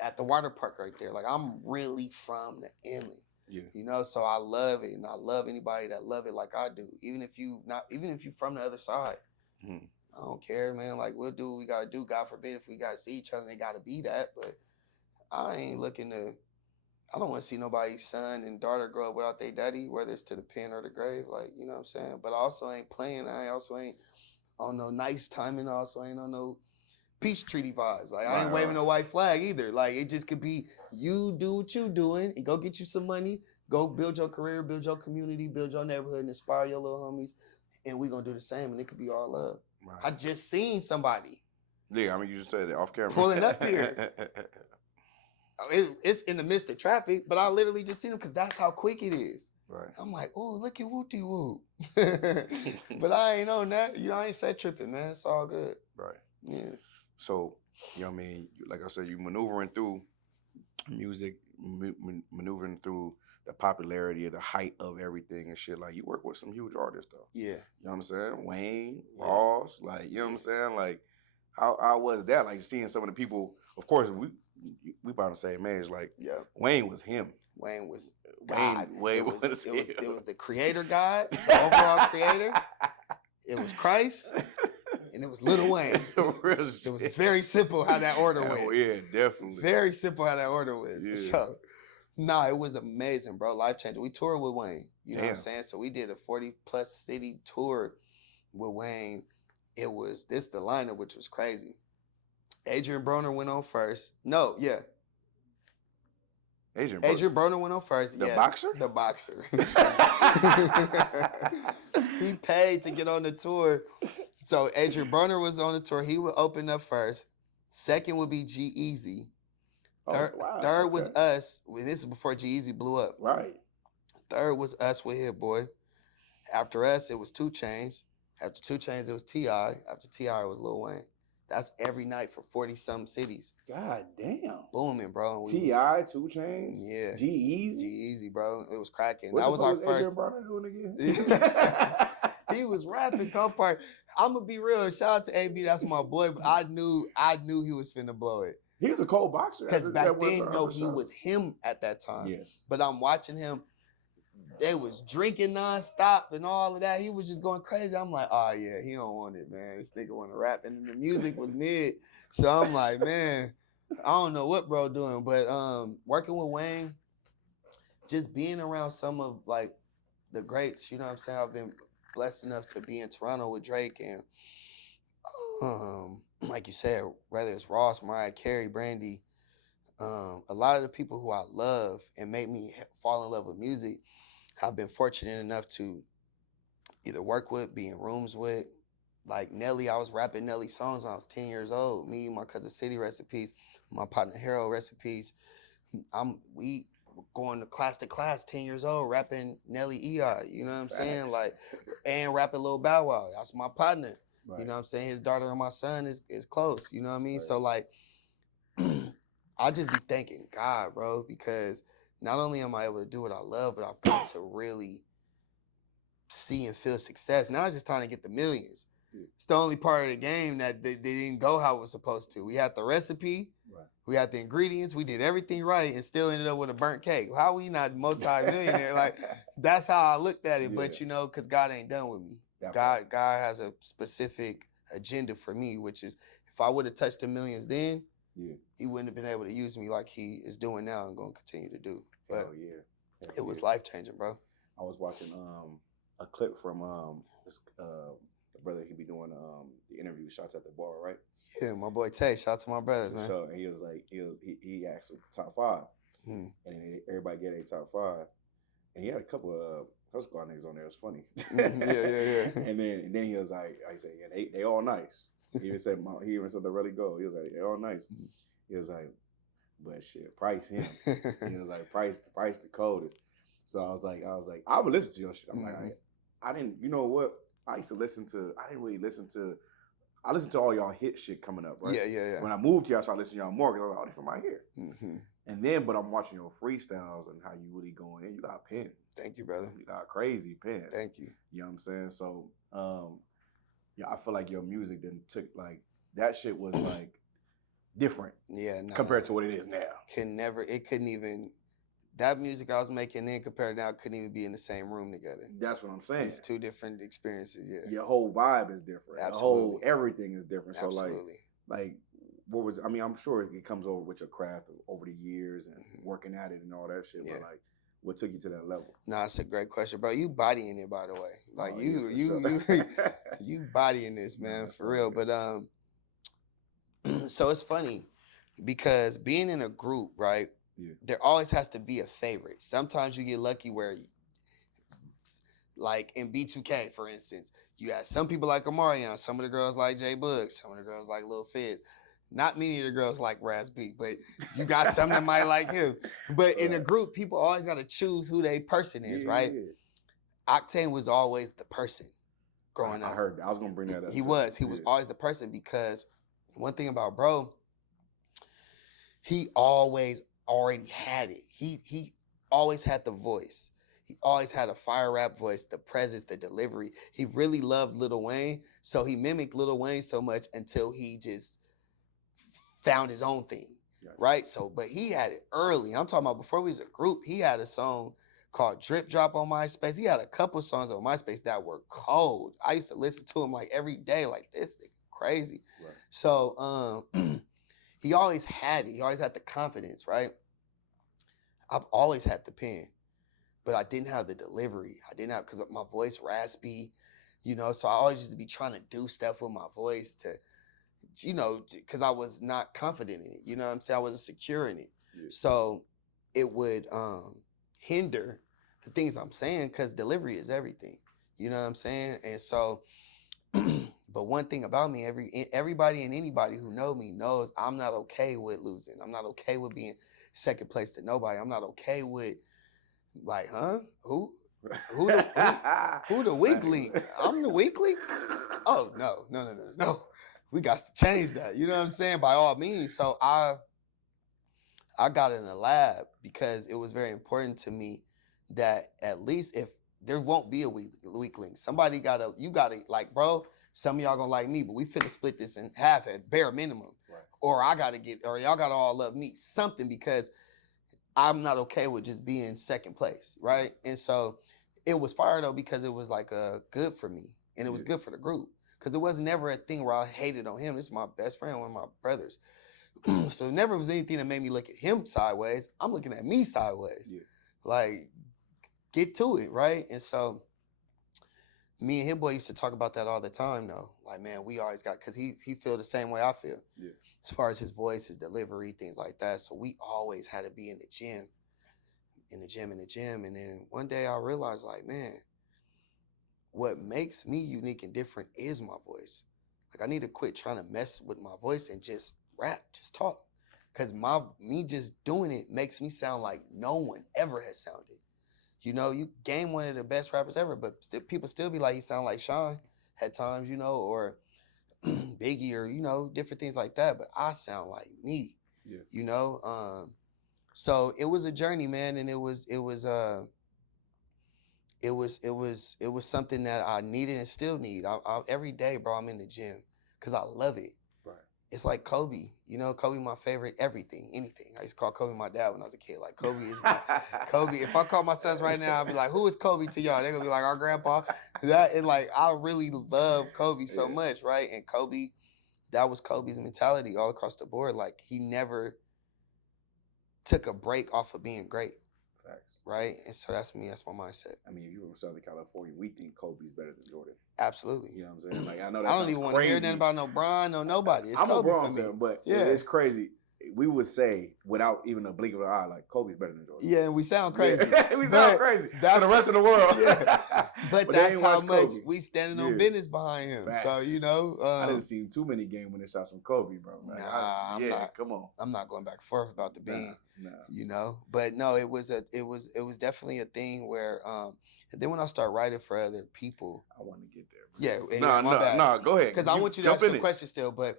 at the water park right there. Like I'm really from the inland. Yeah. You know, so I love it and I love anybody that love it like I do. Even if you from the other side. Mm-hmm. I don't care, man. Like we'll do what we gotta do. God forbid if we gotta see each other, they gotta be that. But I ain't looking to I don't want to see nobody's son and daughter grow up without their daddy, whether it's to the pen or the grave. Like, you know what I'm saying? But I also ain't playing. I also ain't on no nice timing. I also ain't on no peace treaty vibes. Like, I ain't waving no white flag either. Like, it just could be you do what you doing and go get you some money. Go build your career, build your community, build your neighborhood, and inspire your little homies. And we going to do the same. And it could be all love. Right. I just seen somebody. Yeah, I mean, you just said it off camera. Pulling up here. It's in the midst of traffic, but I literally just seen him because that's how quick it is. Right. I'm like, oh, look at Wooty Woo. But I ain't on that. You know, I ain't set tripping, man. It's all good. Right. Yeah. So, you know what I mean? Like I said, you maneuvering through music, maneuvering through the popularity of the height of everything and shit. Like, you work with some huge artists, though. Yeah. You know what I'm saying? Wayne, Ross, like, you know what I'm saying? Like, how was that? Like, seeing some of the people, of course, we about the same age. Like, Wayne was him. Wayne was God. Wayne it was the creator God, the overall creator. It was Christ, and it was Lil Wayne. It was very simple how that order went. Oh yeah, definitely. Very simple how that order went. Yeah. So, it was amazing, bro. Life changing. We toured with Wayne. You know what I'm saying? So we did a 40+ city tour with Wayne. It was the lineup, which was crazy. Adrian Broner went on first. No, yeah. Adrian Broner went on first. The boxer? The boxer. He paid to get on the tour. So Adrian Broner was on the tour. He would open up first. Second would be G-Eazy. Third was us. This is before G-Eazy blew up. Right. Third was us with Hit Boy. After us, it was 2 Chainz. After 2 Chainz, it was T.I. After T.I., it was Lil Wayne. That's every night for 40-some cities. God damn. Booming, bro. T.I., 2 Chainz? Yeah. G-Eazy? G-Eazy, bro. It was cracking. What that was our first. Adrian Broner doing again? He was rapping co-part. I'm going to be real. Shout out to AB. That's my boy. But I knew he was finna blow it. He was a cold boxer. Because back then, he was him at that time. Yes. But I'm watching him. They was drinking nonstop and all of that. He was just going crazy. I'm like, oh, yeah, he don't want it, man. This nigga want to rap. And the music was mid. So I'm like, man, I don't know what bro doing. But working with Wayne, just being around some of, like, the greats, you know what I'm saying? I've been blessed enough to be in Toronto with Drake. And like you said, whether it's Ross, Mariah Carey, Brandy, a lot of the people who I love and made me fall in love with music, I've been fortunate enough to either work with, be in rooms with. Like Nelly, I was rapping Nelly songs when I was 10 years old. Me, my cousin City, recipes, my partner Harold, recipes. We were going to class 10 years old, rapping Nelly EI, you know what I'm saying? Like, and rapping Lil Bow Wow. That's my partner. Right. You know what I'm saying? His daughter and my son is close, you know what I mean? Right. So like, I just be thanking God, bro, because not only am I able to do what I love, but I've got to really see and feel success. Now I'm just trying to get the millions. Yeah. It's the only part of the game that they didn't go how it was supposed to. We had the recipe. Right. We had the ingredients. We did everything right and still ended up with a burnt cake. How we not multi-millionaire? Like, that's how I looked at it. Yeah. But, because God ain't done with me. God has a specific agenda for me, which is if I would have touched the millions then, he wouldn't have been able to use me like he is doing now and going to continue to do. But it was life-changing, bro. I was watching a clip from this the brother. He be doing the interview shots at the bar, right? Yeah, my boy Tay. Shout out to my brother, man. So, and he was like, he asked for top 5, and then everybody get a top 5, and he had a couple of Coast Guard niggas on there. It was funny. Yeah. And then he was like, I said, yeah, they all nice. He even said the really go. He was like, they all nice. He was like, but shit, Price him. He was like, Price the coldest. So I was like, I would listen to your shit. I'm like, I didn't, you know what? I listened to all y'all hit shit coming up, right? Yeah. When I moved here, I started listening to y'all more because I was like, oh, they from right here. And then, but I'm watching your freestyles and how you really going in. You got a pen. Thank you, brother. You got a crazy pen. Thank you. You know what I'm saying? So, I feel like your music then took, like, that shit was like different. Yeah, compared to what it is now. That music I was making then compared to now couldn't even be in the same room together. That's what I'm saying. It's two different experiences, yeah. Your whole vibe is different. Absolutely. Everything is different. Absolutely. So like what was, I'm sure it comes over with your craft over the years and working at it and all that shit, but like, what took you to that level? Nah, that's a great question, bro. You bodying it, by the way. Like, you bodying this, man, for real. But so it's funny because being in a group, right? Yeah. There always has to be a favorite. Sometimes you get lucky where, like in B2K, for instance, you have some people like Omarion, some of the girls like J Bug, some of the girls like Lil Fizz. Not many of the girls like Raz B, but you got some that might like him. But in a group, people always got to choose who their person is, right? Yeah. Octane was always the person growing up. I heard that. I was going to bring that up. He was always the person because one thing about bro, he always already had it. He always had the voice. He always had a fire rap voice, the presence, the delivery. He really loved Lil Wayne, so he mimicked Lil Wayne so much until he just found his own thing, right? So, but he had it early. I'm talking about before we was a group, he had a song called Drip Drop on MySpace. He had a couple songs on MySpace that were cold. I used to listen to him like every day, like this is crazy. Right. So he always had it. He always had the confidence, right? I've always had the pen, but I didn't have the delivery. I didn't have, because my voice raspy, so I always used to be trying to do stuff with my voice to, because I was not confident in it. You know what I'm saying? I wasn't secure in it. Yeah. So it would hinder the things I'm saying because delivery is everything. You know what I'm saying? And so, but one thing about me, everybody and anybody who know me knows I'm not okay with losing. I'm not okay with being second place to nobody. I'm not okay with like, Who the weak link? I'm the weak link? Oh, no. We got to change that. You know what I'm saying? By all means. So I got in the lab because it was very important to me that at least if there won't be a weak link, you gotta like, bro, some of y'all gonna like me, but we finna split this in half at bare minimum. Right. Or y'all gotta all love me. Something, because I'm not okay with just being second place, right? And so it was fire though, because it was like good for me and it was good for the group. Because it was never a thing where I hated on him. This is my best friend, one of my brothers. So it never was anything that made me look at him sideways. I'm looking at me sideways. Yeah. Like, get to it, right? And so me and Hit Boy used to talk about that all the time, though. Like, man, we always got, because he feel the same way I feel. Yeah. As far as his voice, his delivery, things like that. So we always had to be in the gym. And then one day I realized, like, man, what makes me unique and different is my voice. Like, I need to quit trying to mess with my voice and just rap, just talk. Because me just doing it makes me sound like no one ever has sounded. You game one of the best rappers ever, but people still be like, he sound like Sean at times, or Biggie, or, different things like that. But I sound like me, So it was a journey, man. And it was something that I needed and still need. Every day, bro, I'm in the gym because I love it. Right. it's like Kobe. You know, Kobe my favorite everything, anything. I used to call Kobe my dad when I was a kid. Like Kobe is my Kobe. If I call my sons right now, I'd be like, who is Kobe to y'all? They're gonna be like, our grandpa. That is like, I really love Kobe so much, right? And Kobe, that was Kobe's mentality all across the board. Like he never took a break off of being great. Facts. Right? And so that's me, that's my mindset. I mean, if you're from Southern California, we think Kobe's better than Jordan. Absolutely. You know what I'm saying? Like, I know that I don't even want to hear nothing about no Bron, no nobody. It's I'm Kobe a Bron for me. fan, but it's crazy. We would say, without even a blink of an eye, like, Kobe's better than Jordan. Yeah, and we sound crazy. We sound crazy to the rest of the world. But that's how much we standing on business behind him. Facts. So, you know. I didn't see too many game-winning shots from Kobe, bro. Like, I'm not. Come on. I'm not going back and forth about the bean. Nah. You know? But no, it was definitely a thing where, and then when I start writing for other people. I want to get there. Yeah. No, go ahead. Because I want you to ask your question still, but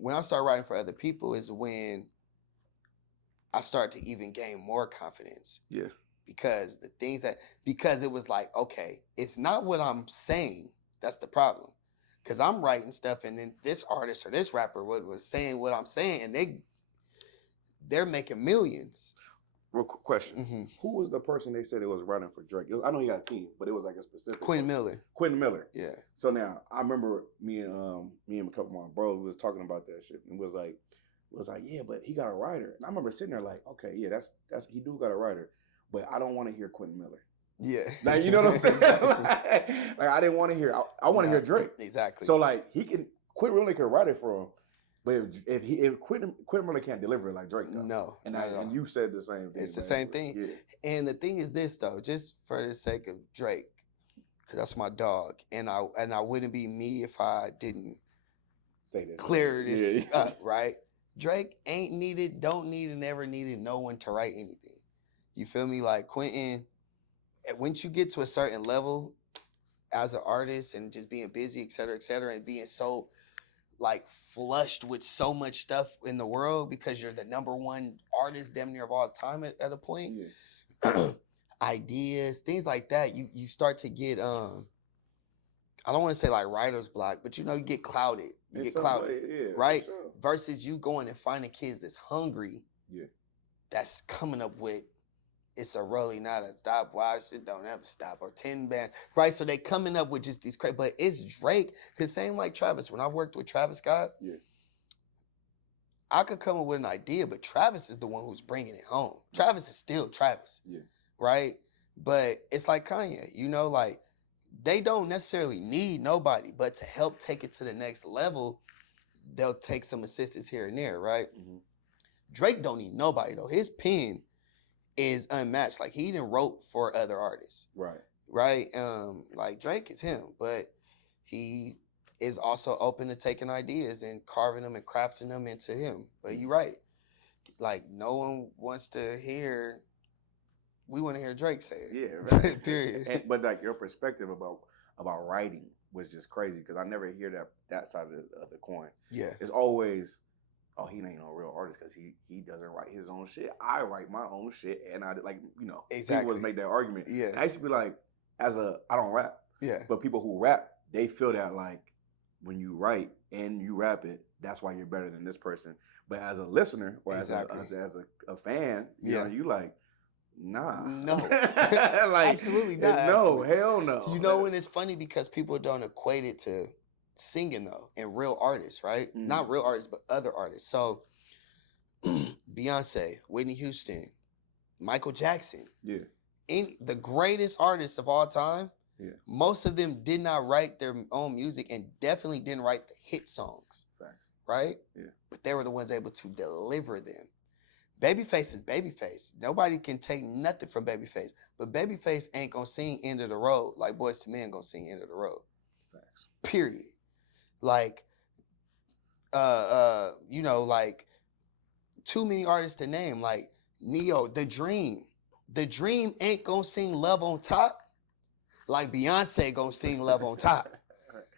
when I start writing for other people is when I start to even gain more confidence. Yeah. Because it was like, okay, it's not what I'm saying. That's the problem. Because I'm writing stuff and then this artist or this rapper was saying what I'm saying and they're making millions. Real quick question. Mm-hmm. Who was the person they said it was running for Drake? I know he got a team, but it was like a specific Quentin Miller. Quentin Miller. Yeah. So now I remember me and a couple of my bros was talking about that shit and was like, yeah, but he got a writer. And I remember sitting there like, okay, yeah, that's he do got a writer, but I don't want to hear Quentin Miller. Yeah. Like, you know what I'm saying? like I didn't want to hear. I want to hear Drake. Exactly. So like Quentin Miller can write it for him. But if Quentin Miller can't deliver it like Drake does. No. And you said the same thing. It's the same thing. Yeah. And the thing is this though, just for the sake of Drake, because that's my dog. And I wouldn't be me if I didn't say this. Clear this up, right? Drake ain't needed, don't need, and never needed no one to write anything. You feel me? Like Quentin, once you get to a certain level as an artist and just being busy, et cetera, and being so like flushed with so much stuff in the world because you're the number one artist damn near of all time at a point. Yeah. Ideas, things like that. You start to get I don't want to say like writer's block, but you know, you get clouded. You get clouded, right? Sure. Versus you going and finding kids that's hungry, that's coming up with it's a really not a stop. Why shit don't ever stop or 10 bands, right? So they coming up with just these crazy, but it's Drake. Cause same like Travis. When I worked with Travis Scott, I could come up with an idea, but Travis is the one who's bringing it home. Travis is still Travis, right? But it's like Kanye, you know, like they don't necessarily need nobody, but to help take it to the next level, they'll take some assistance here and there, right? Mm-hmm. Drake don't need nobody though. His pen is unmatched. Like he done wrote for other artists. Right? Like Drake is him, but he is also open to taking ideas and carving them and crafting them into him. But you're right. Like no one wants to hear, we want to hear Drake say it. Yeah, right. Period. But like your perspective about writing was just crazy because I never hear that side of the coin. Yeah. It's always, oh, he ain't no real artist because he doesn't write his own shit. I write my own shit, and I like, you know, people would make that argument. Yeah, I used to be like, I don't rap. Yeah, but people who rap, they feel that like when you write and you rap it, that's why you're better than this person. But as a listener or as a fan, you know, you like, nah, no, like absolutely not. No, hell no. You know, and it's funny because people don't equate it to singing though, and real artists, right? Mm-hmm. Not real artists, but other artists. So Beyonce, Whitney Houston, Michael Jackson. Yeah. The greatest artists of all time, most of them did not write their own music and definitely didn't write the hit songs. Right? Yeah. But they were the ones able to deliver them. Babyface is Babyface. Nobody can take nothing from Babyface. But Babyface ain't gonna sing End of the Road like Boyz II Men gonna sing End of the Road. Facts. Period. Like, you know, like too many artists to name, like Neo, The Dream. The Dream ain't gonna sing Love on Top like Beyonce gonna sing Love on Top.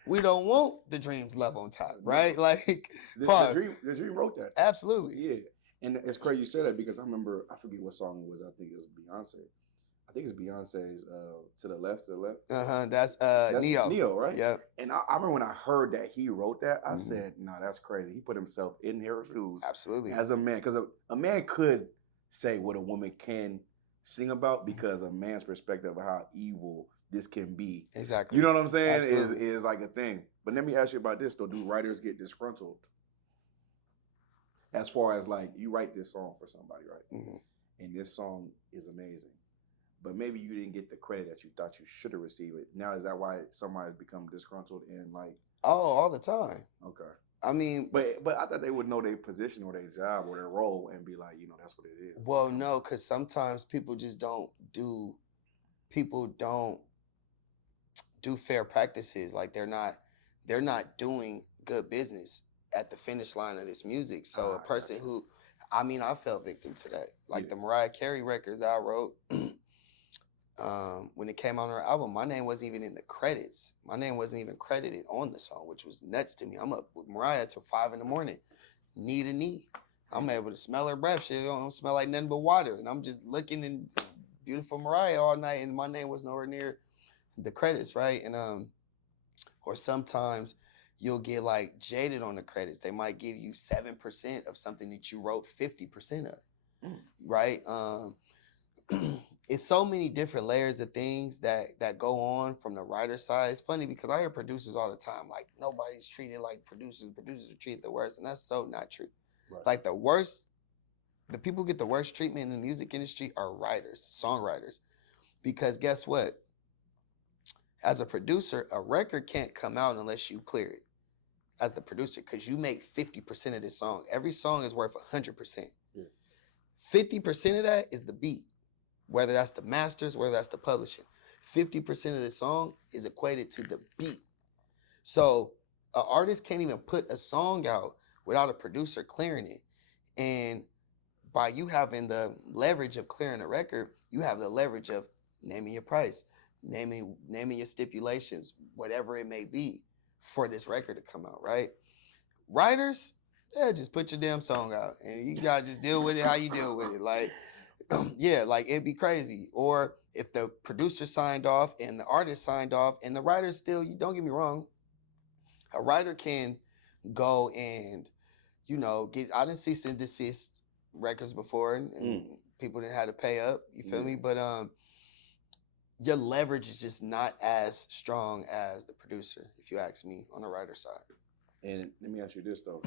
We don't want The Dream's Love on Top, right? Like, the Dream wrote that. Absolutely. Yeah. And it's crazy you said that because I remember, I forget what song it was. I think it was Beyonce. I think it's Beyonce's To the Left, to the Left. That's Neo. Neo, right? Yeah. And I remember when I heard that he wrote that, I said, "Nah, that's crazy." He put himself in her shoes, absolutely, as a man, because a man could say what a woman can sing about because a man's perspective of how evil this can be. Exactly. You know what I'm saying? Is like a thing. But let me ask you about this though. Do writers get disgruntled? As far as like you write this song for somebody, right? And this song is amazing, but maybe you didn't get the credit that you thought you should have received it. Now is that why somebody's become disgruntled and like? Oh, all the time. Okay. I mean, but I thought they would know their position or their job or their role and be like, that's what it is. Well, no, because sometimes people just don't do. People don't do fair practices. Like they're not doing good business at the finish line of this music. So a person who, I mean, I fell victim to that. Like the Mariah Carey records that I wrote, when it came on her album, my name wasn't even in the credits. My name wasn't even credited on the song, which was nuts to me. I'm up with Mariah till 5 a.m, knee to knee. I'm able to smell her breath. She don't smell like nothing but water. And I'm just looking in beautiful Mariah all night, and my name was nowhere near the credits, right? And or sometimes you'll get like jaded on the credits. They might give you 7% of something that you wrote 50% of, right? It's so many different layers of things that go on from the writer side. It's funny because I hear producers all the time, like nobody's treated like producers. Producers are treated the worst, and that's so not true. Right. Like the people who get the worst treatment in the music industry are writers, songwriters. Because guess what? As a producer, a record can't come out unless you clear it as the producer, because you make 50% of this song. Every song is worth 100%. Yeah. 50% of that is the beat, whether that's the masters, whether that's the publishing. 50% of the song is equated to the beat. So an artist can't even put a song out without a producer clearing it. And by you having the leverage of clearing a record, you have the leverage of naming your price, naming your stipulations, whatever it may be, for this record to come out, right? Writers, yeah, just put your damn song out and you gotta just deal with it how you deal with it. Like, yeah, like it'd be crazy. Or if the producer signed off and the artist signed off and the writer still, you don't get me wrong, a writer can go and, I didn't cease and desist records before and people didn't have to pay up, you feel me? But your leverage is just not as strong as the producer, if you ask me, on the writer side. And let me ask you this though,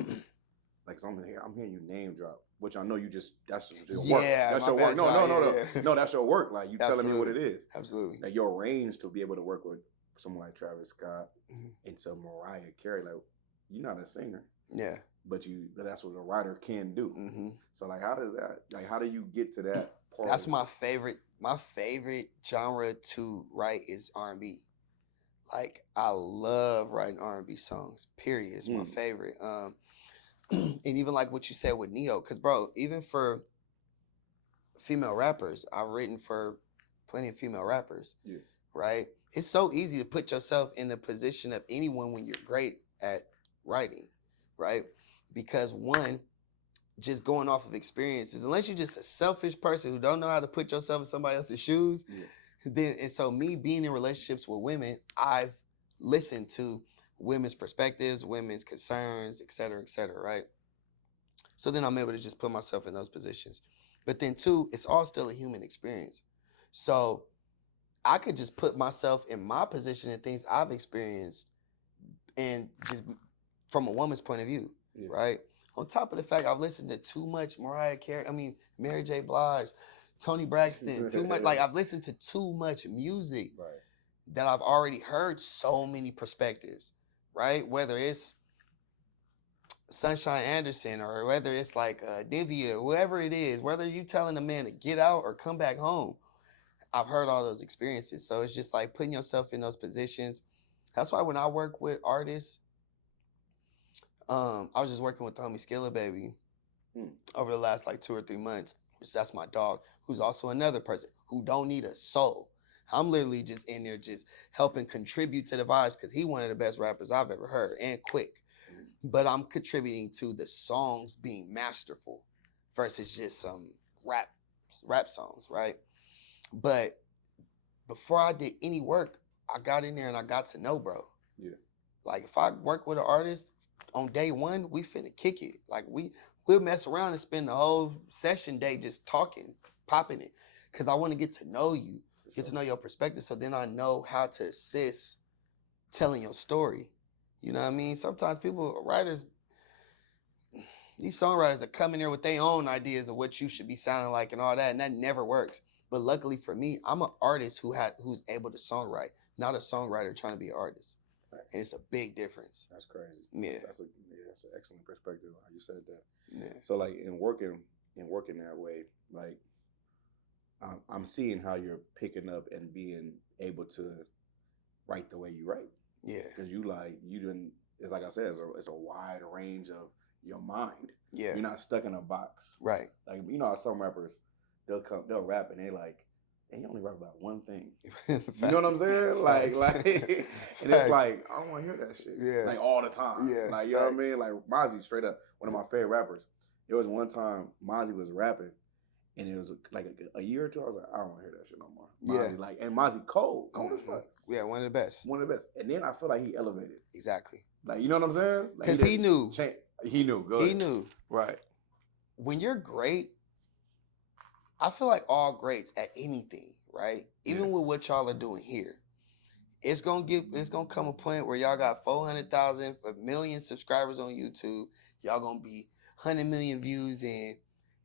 like I'm hearing you name drop, which I know that's your work. That's your work. No, that's your work. Like you telling me what it is. Absolutely. Like your range to be able to work with someone like Travis Scott and some Mariah Carey, like you're not a singer. Yeah. But that's what a writer can do. So like, how do you get to that part? That's my favorite genre to write is R&B. Like I love writing R&B songs, period. It's my favorite. And even like what you said with Neo, because bro, even for female rappers, I've written for plenty of female rappers, right? It's so easy to put yourself in the position of anyone when you're great at writing, right? Because one, just going off of experiences, unless you're just a selfish person who don't know how to put yourself in somebody else's shoes, then, and so me being in relationships with women, I've listened to women's perspectives, women's concerns, et cetera, right? So then I'm able to just put myself in those positions. But then two, it's all still a human experience. So I could just put myself in my position and things I've experienced and just from a woman's point of view, right? On top of the fact I've listened to too much Mariah Carey, Mary J. Blige, Tony Braxton, too much. Like I've listened to too much music that I've already heard so many perspectives, right? Whether it's Sunshine Anderson or whether it's like Divya, whoever it is, whether you telling a man to get out or come back home, I've heard all those experiences. So it's just like putting yourself in those positions. That's why when I work with artists, I was just working with the homie Skilla Baby over the last like 2 or 3 months. That's my dog, who's also another person who don't need a soul. I'm literally just in there just helping contribute to the vibes because he's one of the best rappers I've ever heard and quick. But I'm contributing to the songs being masterful versus just some rap songs, right? But before I did any work, I got in there and I got to know bro. Yeah. Like if I work with an artist on day one, we finna kick it. Like we'll mess around and spend the whole session day just talking, popping it. Cause I want to get to know you, get to know your perspective. So then I know how to assist telling your story. You know what I mean? Sometimes writers, these songwriters are coming there with their own ideas of what you should be sounding like and all that, and that never works. But luckily for me, I'm an artist who's able to songwrite, not a songwriter trying to be an artist. Right. And it's a big difference. That's crazy. Yeah. That's an excellent perspective how you said that. Yeah. So like in working that way, like I'm seeing how you're picking up and being able to write the way you write. Yeah. Because it's like I said, it's a wide range of your mind. Yeah. You're not stuck in a box. Right. Like, you know how some rappers, they'll rap and they like, they only rap about one thing. You know what I'm saying? Like, and it's like, I don't want to hear that shit. Yeah. Like all the time. Yeah. Like, you know what I mean? Like Mozzie, straight up, one of my favorite rappers. There was one time Mozzie was rapping and it was like a year or two. I was like, I don't want to hear that shit no more. Mozzie, like, and Mozzie cold as fuck. Yeah, one of the best. One of the best. And then I feel like he elevated. Exactly. Like, you know what I'm saying? Because he knew. He knew. Go ahead. He knew. Right. When you're great, I feel like all greats at anything, right? Even with what y'all are doing here, it's gonna come a point where y'all got 400,000, a million subscribers on YouTube. Y'all gonna be 100 million views in.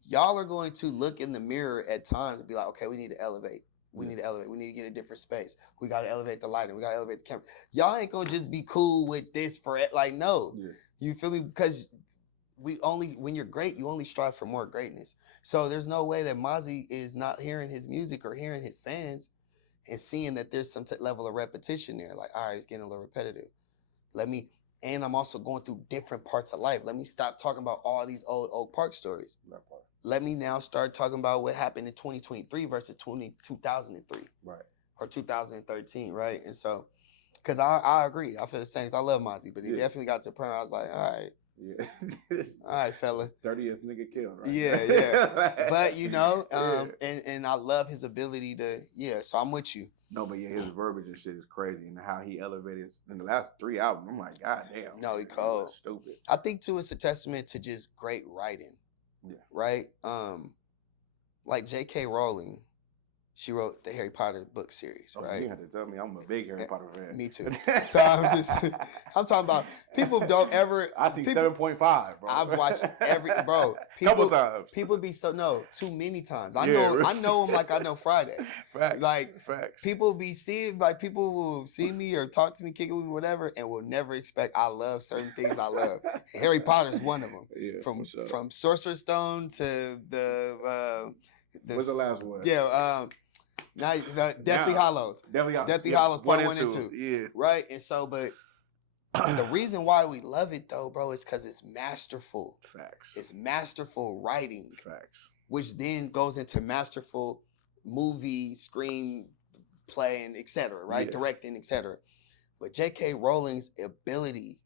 Y'all are going to look in the mirror at times and be like, okay, we need to elevate. We need to elevate. We need to get a different space. We got to elevate the lighting. We got to elevate the camera. Y'all ain't going to just be cool with this for it. Like, no. Yeah. You feel me? Because when you're great, you only strive for more greatness. So there's no way that Mozzie is not hearing his music or hearing his fans and seeing that there's some level of repetition there. Like, all right, it's getting a little repetitive. And I'm also going through different parts of life. Let me stop talking about all these old Oak Park stories. Let me now start talking about what happened in 2023 versus 2003. Right. Or 2013, right? And so, because I agree. I feel the same. I love Mozzie, but he definitely got to a point where I was like, all right. Yeah. All right, fella. 30th nigga killed, right? Yeah. But, and I love his ability to, so I'm with you. No, but his verbiage and shit is crazy, and how he elevated in the last 3 albums. I'm like, God damn. No, he cold. Stupid. I think too, it's a testament to just great writing. Yeah. Right. Like J.K. Rowling, she wrote the Harry Potter book series, right? You have to tell me, I'm a big Harry Potter fan. Me too. So I'm talking about people don't ever. I see 7.5, bro. I've watched couple times. People be too many times. I know them like I know Friday. Facts. Like facts. People will see me or talk to me, kick it with me, whatever, and will never expect I love certain things I love. Harry Potter is one of them. Yeah, from Sorcerer's Stone to the what's the last one? Yeah. Now the Deathly Hallows. Deathly Hallows Part 1 and 2. Yeah. Right? And so, but the reason why we love it though, bro, is because it's masterful. Facts. It's masterful writing. Facts. Which then goes into masterful movie, screenplay, and etc. Right? Yeah. Directing, etc. But J.K. Rowling's ability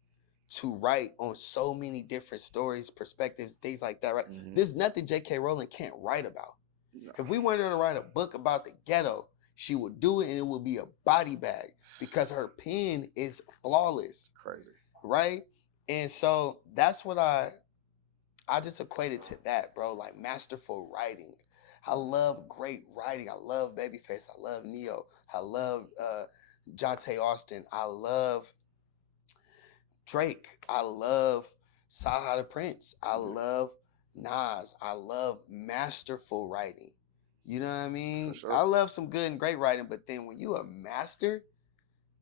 to write on so many different stories, perspectives, things like that, right? Mm-hmm. There's nothing J.K. Rowling can't write about. No. If we wanted her to write a book about the ghetto, she would do it and it would be a body bag because her pen is flawless. Crazy. Right? And so that's what I just equated to that, bro. Like masterful writing. I love great writing. I love Babyface. I love Neo. I love Jonte Austin. I love Drake. I love Saha the Prince. I love Nas. I love masterful writing. You know what I mean? Sure. I love some good and great writing, but then when you a master,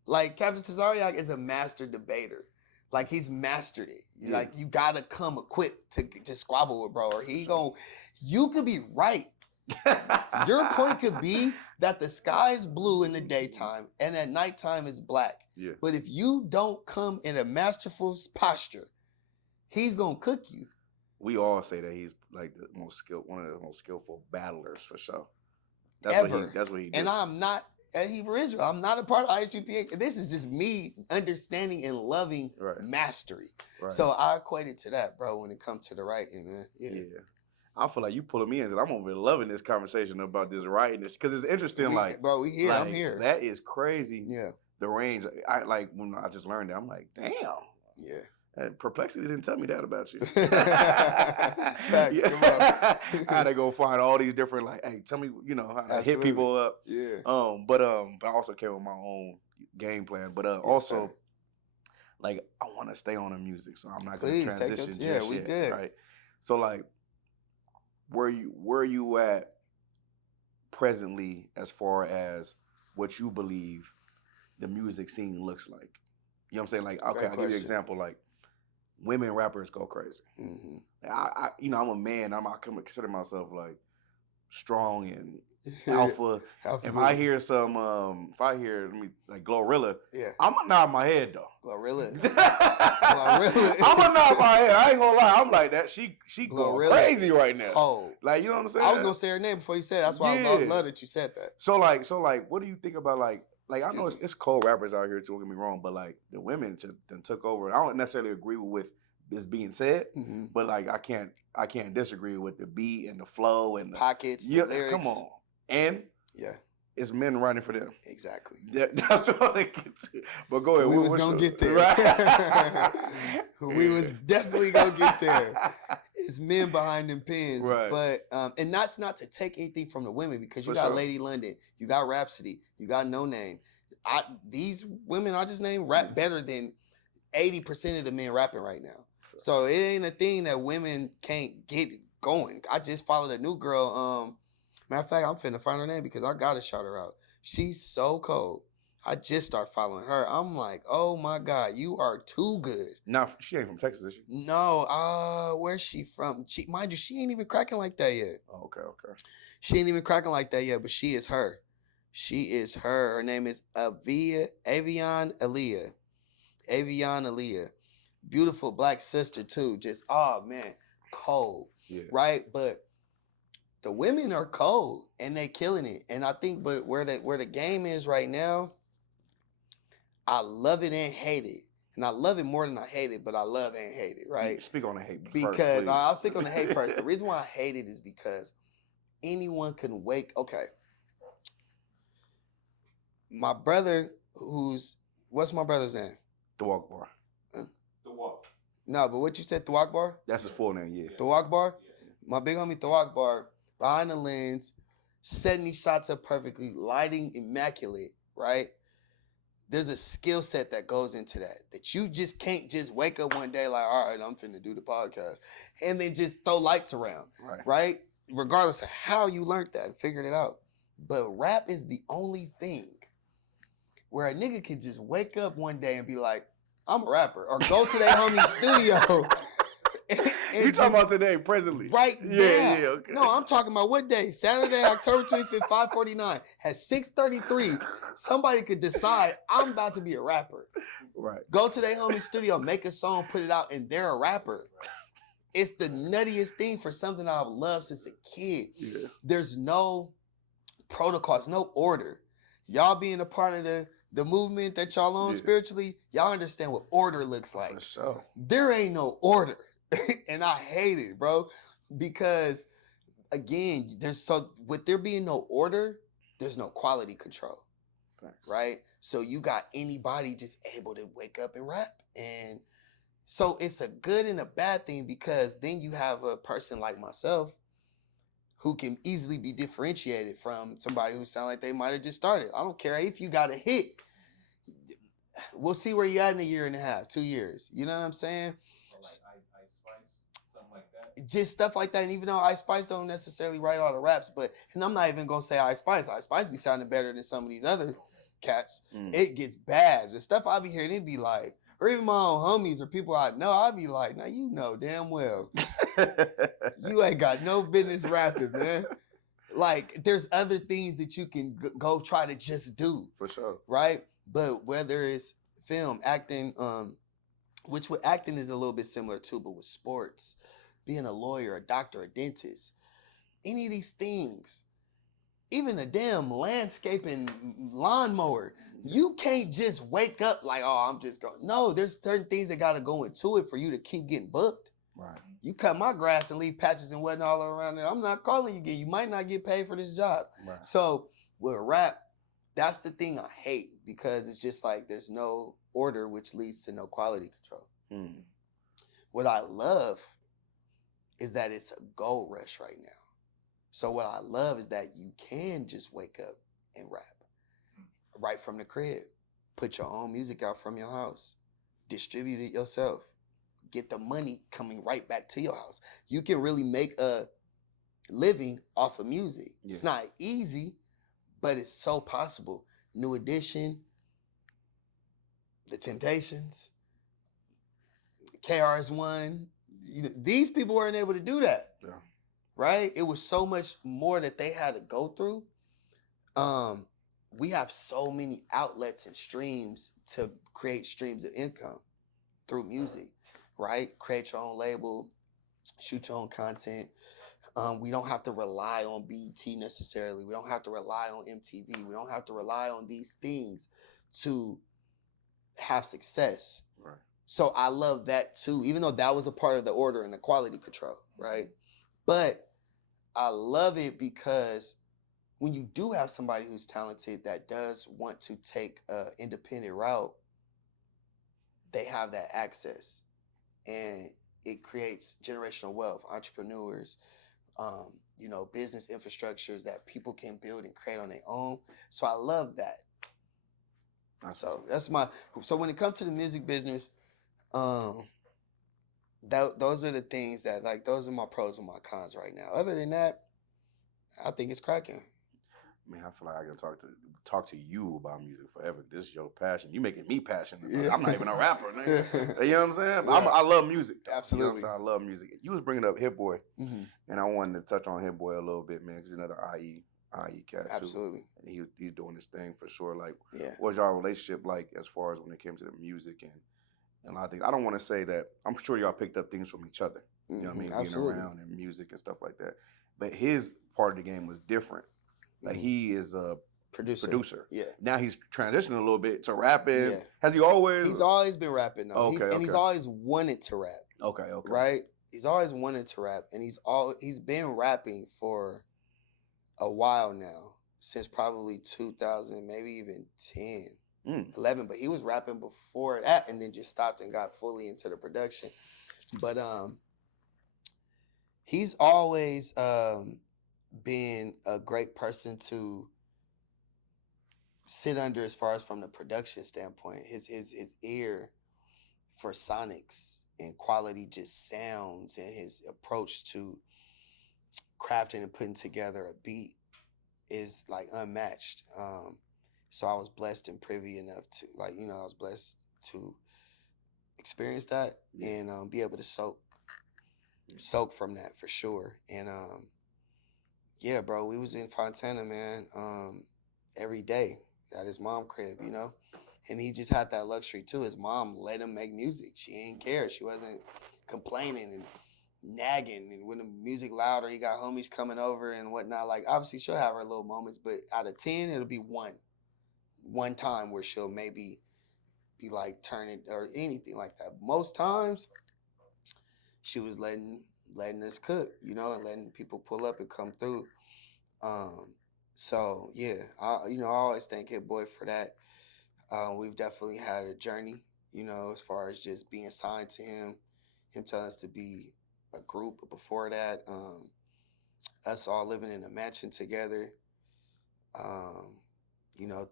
like Captain Tazariak is a master debater. Like he's mastered it. Yeah. Like you gotta come equipped to squabble with bro, or you could be right. Your point could be that the sky is blue in the daytime and at nighttime is black. Yeah. But if you don't come in a masterful posture, he's gonna cook you. We all say that he's like one of the most skillful battlers for sure. That's what he did. And I'm not a Hebrew Israel. I'm not a part of ISUPA. This is just me understanding and loving mastery. Right. So I equate it to that, bro, when it comes to the writing, man. Yeah. I feel like you pulling me in. I'm over loving this conversation about this writing, because it's interesting. We here. Like, I'm here. That is crazy. Yeah. The range. I like when I just learned that. I'm like, damn. Yeah. Perplexity didn't tell me that about you. Facts, come on. I had to go find all these different, like, hey, tell me, how to hit people up. Yeah. But I also came with my own game plan. But also, sir. Like, I want to stay on the music, so I'm not going to transition just yet. Good. Right. So, like, where you at presently as far as what you believe the music scene looks like? You know what I'm saying? Like, okay, I'll give you an example. Like, women rappers go crazy. Mm-hmm. I'm a man. I consider myself like strong and alpha. If I hear like Glorilla, I'm gonna nod my head though. Glorilla. I'm gonna nod my head. I ain't gonna lie. I'm like that. She going crazy right now. Oh, like, you know what I'm saying? I was gonna say her name before you said it. That's why I love that you said that. So like, what do you think about like I know it's cold rappers out here too, don't get me wrong, but like the women then took over. I don't necessarily agree with this being said, but like I can't disagree with the beat and the flow and the pockets, the lyrics. Come on. And it's men writing for them. Exactly. That's what they get to. But go ahead. We was gonna get there. Right. We was definitely gonna get there. It's men behind them pens. Right. But and that's not to take anything from the women, because you got Lady London, you got Rhapsody, you got No Name. These women I just named rap better than 80% of the men rapping right now. So it ain't a thing that women can't get going. I just followed a new girl. Matter of fact, I'm finna find her name because I gotta shout her out. She's so cold. I just start following her. I'm like, oh my God, you are too good. Now, she ain't from Texas, is she? No, where's she from? Mind you, she ain't even cracking like that yet. Oh, okay. She ain't even cracking like that yet, but she is her. She is her. Her name is Avion Aaliyah. Beautiful black sister too. Just, oh man, cold. Yeah. Right? But the women are cold and they killing it. And I think but where the game is right now, I love it and hate it. And I love it more than I hate it, but I love and hate it, right? Speak on the hate first, because I'll speak on the hate first. The reason why I hate it is because anyone can okay. My brother what's my brother's name? Thawak Bar. Thawak. No, but what you said, Thawak Bar? That's his full name, yeah. Thawak Bar? Yeah. My big homie Thawak Bar, behind the lens, setting these shots up perfectly, lighting immaculate, right? There's a skill set that goes into that you just can't just wake up one day like, all right, I'm finna do the podcast, and then just throw lights around, right? Regardless of how you learned that and figured it out. But rap is the only thing where a nigga can just wake up one day and be like, I'm a rapper, or go to their homie's studio. You talking about today, presently? Right now. Yeah, okay. No, I'm talking about what day? Saturday, October 25th, 5:49. At 6:33, somebody could decide I'm about to be a rapper. Right. Go to their homie's studio, make a song, put it out, and they're a rapper. It's the nuttiest thing for something I've loved since a kid. Yeah. There's no protocols, no order. Y'all being a part of the movement that y'all on spiritually, y'all understand what order looks like. For sure. There ain't no order. And I hate it, bro. Because again, with there being no order, there's no quality control. Right? So you got anybody just able to wake up and rap. And so it's a good and a bad thing, because then you have a person like myself who can easily be differentiated from somebody who sound like they might have just started. I don't care if you got a hit. We'll see where you at in a year and a half, 2 years. You know what I'm saying? Just stuff like that. And even though Ice Spice don't necessarily write all the raps, and I'm not even gonna say Ice Spice be sounding better than some of these other cats. It gets bad. The stuff I be hearing, it be like, or even my own homies or people I know, I be like, now you know damn well you ain't got no business rapping, man. Like, there's other things that you can go try to just do. For sure. Right? But whether it's film, acting, which with acting is a little bit similar too, but with sports, being a lawyer, a doctor, a dentist, any of these things, even a damn landscaping lawnmower, you can't just wake up like, oh, I'm just going. No, there's certain things that got to go into it for you to keep getting booked. Right. You cut my grass and leave patches and whatnot all around there, I'm not calling you again. You might not get paid for this job. Right. So with rap, that's the thing I hate, because it's just like there's no order, which leads to no quality control. Mm. What I love is that it's a gold rush right now. So what I love is that you can just wake up and rap right from the crib. Put your own music out from your house. Distribute it yourself. Get the money coming right back to your house. You can really make a living off of music. Yeah. It's not easy, but it's so possible. New Edition, The Temptations, KRS-One. These people weren't able to do that. Yeah. Right? It was so much more that they had to go through. We have so many outlets and streams to create streams of income through music, right? Create your own label, shoot your own content. We don't have to rely on BET necessarily. We don't have to rely on MTV. We don't have to rely on these things to have success. Right. So I love that too, even though that was a part of the order and the quality control, right? But I love it because when you do have somebody who's talented that does want to take an independent route, they have that access. And it creates generational wealth, entrepreneurs, business infrastructures that people can build and create on their own. So I love that. So when it comes to the music business, those are the things that, like, those are my pros and my cons right now. Other than that, I think it's cracking. I mean, I feel like I can talk to you about music forever. This is your passion. You making me passionate. Yeah. I'm not even a rapper, man. You know what I'm saying? Yeah. I love music. Absolutely. You know what I'm saying? I love music. You was bringing up Hit Boy, mm-hmm. and I wanted to touch on Hit Boy a little bit, man, because he's another IE cat too. Absolutely. And he's doing this thing for sure. Like, yeah. What's y'all relationship like as far as when it came to the music and a lot of things? I don't want to say that. I'm sure y'all picked up things from each other. You know what I mean? Absolutely. Being around and music and stuff like that. But his part of the game was different. Like, he is a producer. Yeah. Now he's transitioning a little bit to rapping. Yeah. Has he always? He's always been rapping though. Okay, he's always wanted to rap. Okay. Right? He's always wanted to rap, and he's been rapping for a while now, since probably 2000, maybe even 10, 11. But he was rapping before that, and then just stopped and got fully into the production. But he's always been a great person to sit under as far as from the production standpoint. His ear for sonics and quality just sounds, and his approach to crafting and putting together a beat is like unmatched. So I was blessed and privy enough to, I was blessed to experience that and be able to soak from that for sure. And yeah, bro, we was in Fontana, man, every day at his mom crib, and he just had that luxury too. His mom let him make music. She ain't care. She wasn't complaining and nagging. And when the music louder, he got homies coming over and whatnot. Like, obviously she'll have her little moments, but out of 10, it'll be one time where she'll maybe be like turning or anything like that. Most times she was letting us cook, and letting people pull up and come through. So yeah, I always thank Hit Boy for that. We've definitely had a journey, as far as just being signed to him telling us to be a group. But before that, us all living in a mansion together,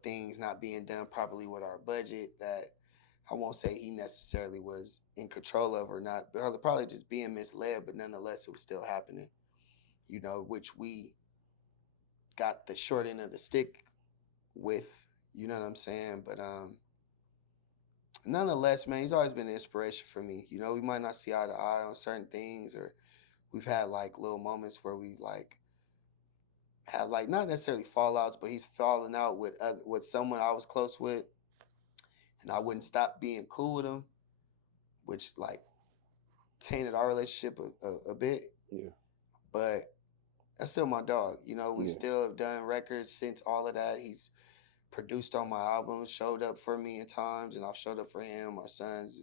things not being done properly with our budget that I won't say he necessarily was in control of or not, probably just being misled, but nonetheless, it was still happening, which we got the short end of the stick with, you know what I'm saying? But nonetheless, man, he's always been an inspiration for me. We might not see eye to eye on certain things, or we've had like little moments where we had not necessarily fallouts, but he's falling out with someone I was close with, and I wouldn't stop being cool with him, which tainted our relationship a bit. Yeah. But that's still my dog. We still have done records since all of that. He's produced on my albums, showed up for me at times, and I've showed up for him. Our sons,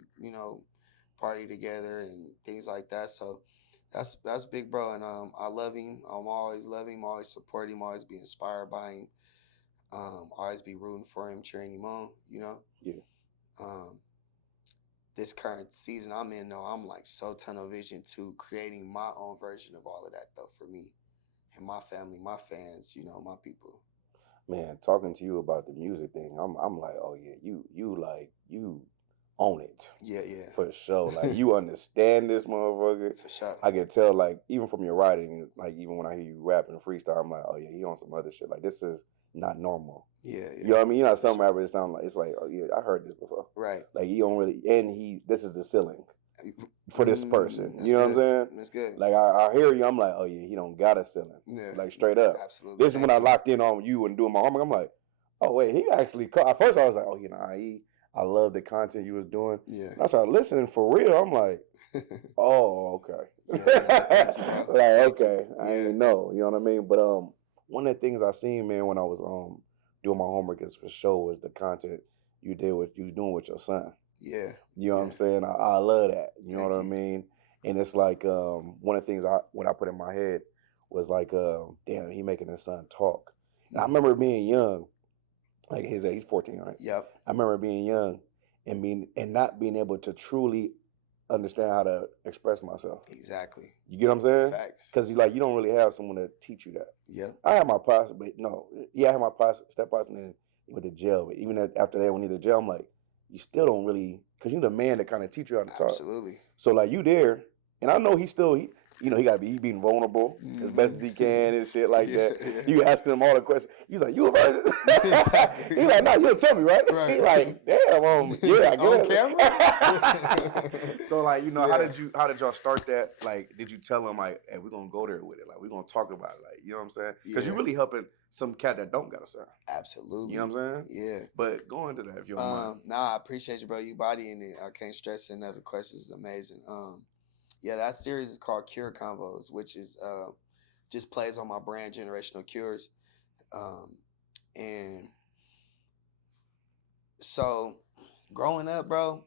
party together and things like that. So that's big, bro. And I love him. I'm always love him, always support him, always be inspired by him. Always be rooting for him, cheering him on. You know. Yeah. Um, this current season I'm in, though, I'm like so tunnel vision to creating my own version of all of that, though, for me and my family, my fans, you know, my people. Man, talking to you about the music thing, I'm like, oh yeah, you own it. Yeah, yeah. For sure. Like you understand this motherfucker. For sure. I can tell, like, even from your writing, like even when I hear you rap and freestyle, I'm like, oh yeah, he on some other shit. Like this is not normal. Yeah, yeah. You know what I mean? You know, some rappers sound like it's like, oh yeah, I heard this before. Right. Like he don't really, and this is the ceiling for this person. You know what I'm saying? That's good. Like I hear you, I'm like, oh yeah, he don't got a ceiling. Yeah. Like straight up. Absolutely. This is when I locked in on you and doing my homework. I'm like, oh wait, he actually. At first I was like, oh, you know, I love the content you was doing. Yeah. And I started listening for real. I'm like, oh, okay. Yeah, like, okay, I didn't know. You know what I mean? But one of the things I seen, man, when I was doing my homework is for sure was the content you doing with your son. Yeah. You know what I'm saying? I love that. You know what I mean? And it's like one of the things what I put in my head was like, damn, he making his son talk. And I remember being young, like his age, he's 14, right? Yep. I remember being young and not being able to truly understand how to express myself. Exactly. You get what I'm saying? Facts. Because you don't really have someone to teach you that. Yeah. I had my pops, but I had my pops, step pops, and then he went to jail. But even after that, when he went to jail, I'm like, you still don't really, because you're the man that kind of teach you how to talk. Absolutely. So like you there, and I know he got to be being vulnerable as best as he can and shit like that. Yeah. You asking him all the questions. He's like, you a virgin? He's like, no, you'll tell me, right? He's like, damn, yeah, I guess. On camera? So like, how did y'all start that? Like, did you tell him like, hey, we're gonna go there with it? Like, we're gonna talk about it. Like, you know what I'm saying? Because you're really helping some cat that don't got a son. Absolutely. You know what I'm saying? Yeah. But go into that if you don't mind. Nah, I appreciate you, bro. You bodying it. I can't stress enough. The question is amazing. Yeah, that series is called Cure Convos, which is just plays on my brand, Generational Cures. And so growing up, bro,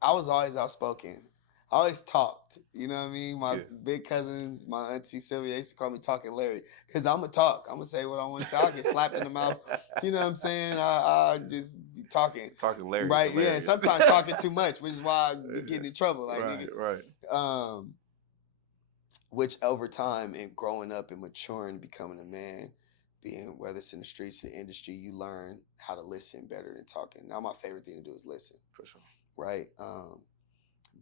I was always outspoken. I always talked. You know what I mean? My big cousins, my auntie Sylvia, they used to call me Talking Larry. Because I'm going to talk. I'm going to say what I want to say. I'll get slapped in the mouth. You know what I'm saying? I just be talking. Talking Larry. Right, yeah. Sometimes talking too much, which is why I be getting in trouble. Like, right. Which over time and growing up and maturing, becoming a man, being whether it's in the streets or the industry, you learn how to listen better than talking. Now my favorite thing to do is listen. For sure. Right?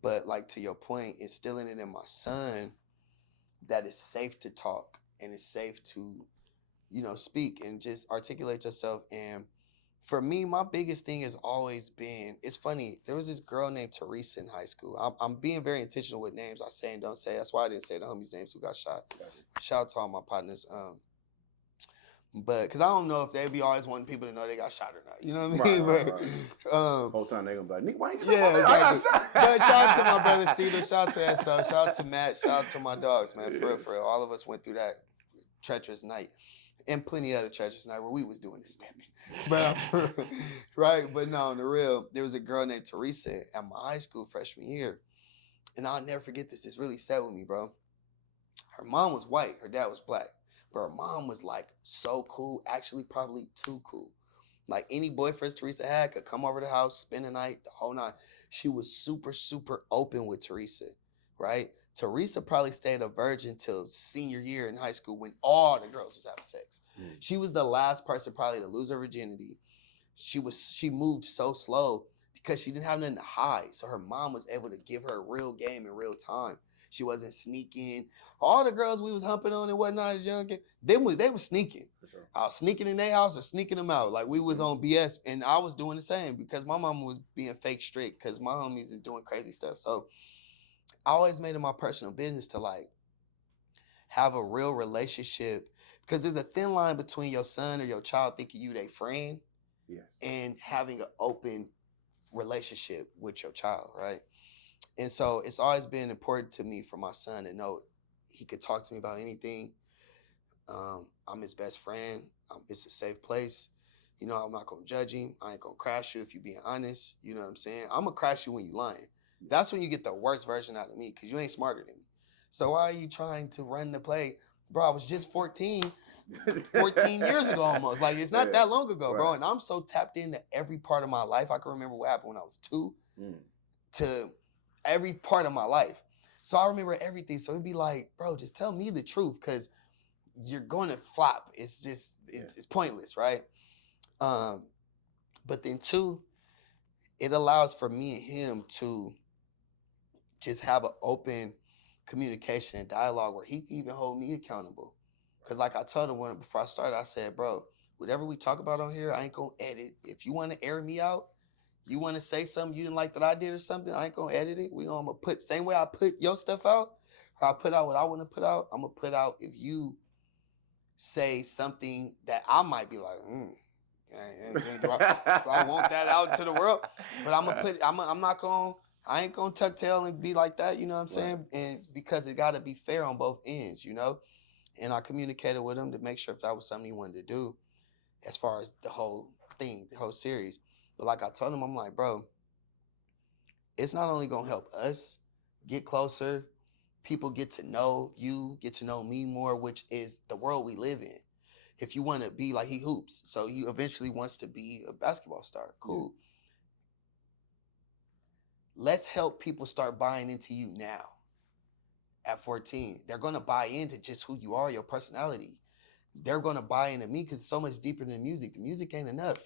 But like to your point, instilling it in my son that it's safe to talk and it's safe to, speak and just articulate yourself. And for me, my biggest thing has always been, it's funny, there was this girl named Teresa in high school. I'm being very intentional with names I say and don't say. That's why I didn't say the homies' names who got shot. Shout out to all my partners. But because I don't know if they be always wanting people to know they got shot or not. You know what I mean? Right. Whole time they gonna be like, Nick, why ain't you exactly. I got shot? But shout out to my brother Cedar, shout out to SO, shout out to Matt, shout out to my dogs, man. For real. All of us went through that treacherous night. And plenty of other treacherous night where we was doing the stepping. But right, but no, on the real, there was a girl named Teresa at my high school freshman year. And I'll never forget this. It's really sad with me, bro. Her mom was white, her dad was black. But her mom was like so cool, actually probably too cool. Like any boyfriends Teresa had could come over to the house, spend the night, the whole night. She was super, super open with Teresa, right? Teresa probably stayed a virgin till senior year in high school when all the girls was having sex. She was the last person probably to lose her virginity. She moved so slow because she didn't have nothing to hide. So her mom was able to give her a real game in real time. She wasn't sneaking. All the girls we was humping on and whatnot as young, they was sneaking. For sure. I was sneaking in their house or sneaking them out. Like we was on BS and I was doing the same because my mama was being fake strict because my homies is doing crazy stuff. So I always made it my personal business to like have a real relationship because there's a thin line between your son or your child thinking you their friend and having an open relationship with your child, right? And so it's always been important to me for my son to know he could talk to me about anything. I'm his best friend. It's a safe place. I'm not going to judge him. I ain't going to crash you if you're being honest. You know what I'm saying? I'm going to crash you when you're lying. That's when you get the worst version out of me because you ain't smarter than me. So why are you trying to run the play? Bro, I was just 14 years ago almost. Like, it's not that long ago, bro. And I'm so tapped into every part of my life. I can remember what happened when I was 2 to every part of my life. So I remember everything. So it'd be like, bro, just tell me the truth because you're going to flop. It's just, it's pointless, right? But then 2, it allows for me and him to just have an open communication and dialogue where he can even hold me accountable. Because like I told him before I started, I said, bro, whatever we talk about on here, I ain't going to edit. If you want to air me out, you want to say something you didn't like that I did or something, I ain't going to edit it. We gonna put, same way I put your stuff out, or I put out what I want to put out, I'm going to put out if you say something that I might be like, do I want that out to the world? But I'm going to put, I'm not going to, I ain't going to tuck tail and be like that, you know what I'm saying? And because it got to be fair on both ends, you know? And I communicated with him to make sure if that was something he wanted to do as far as the whole thing, the whole series. But like I told him, I'm like, bro, it's not only going to help us get closer, people get to know you, get to know me more, which is the world we live in. If you want to be like, he hoops, so he eventually wants to be a basketball star. Cool. Let's help people start buying into you now. At 14, they're going to buy into just who you are, your personality. They're going to buy into me because it's so much deeper than music. The music ain't enough.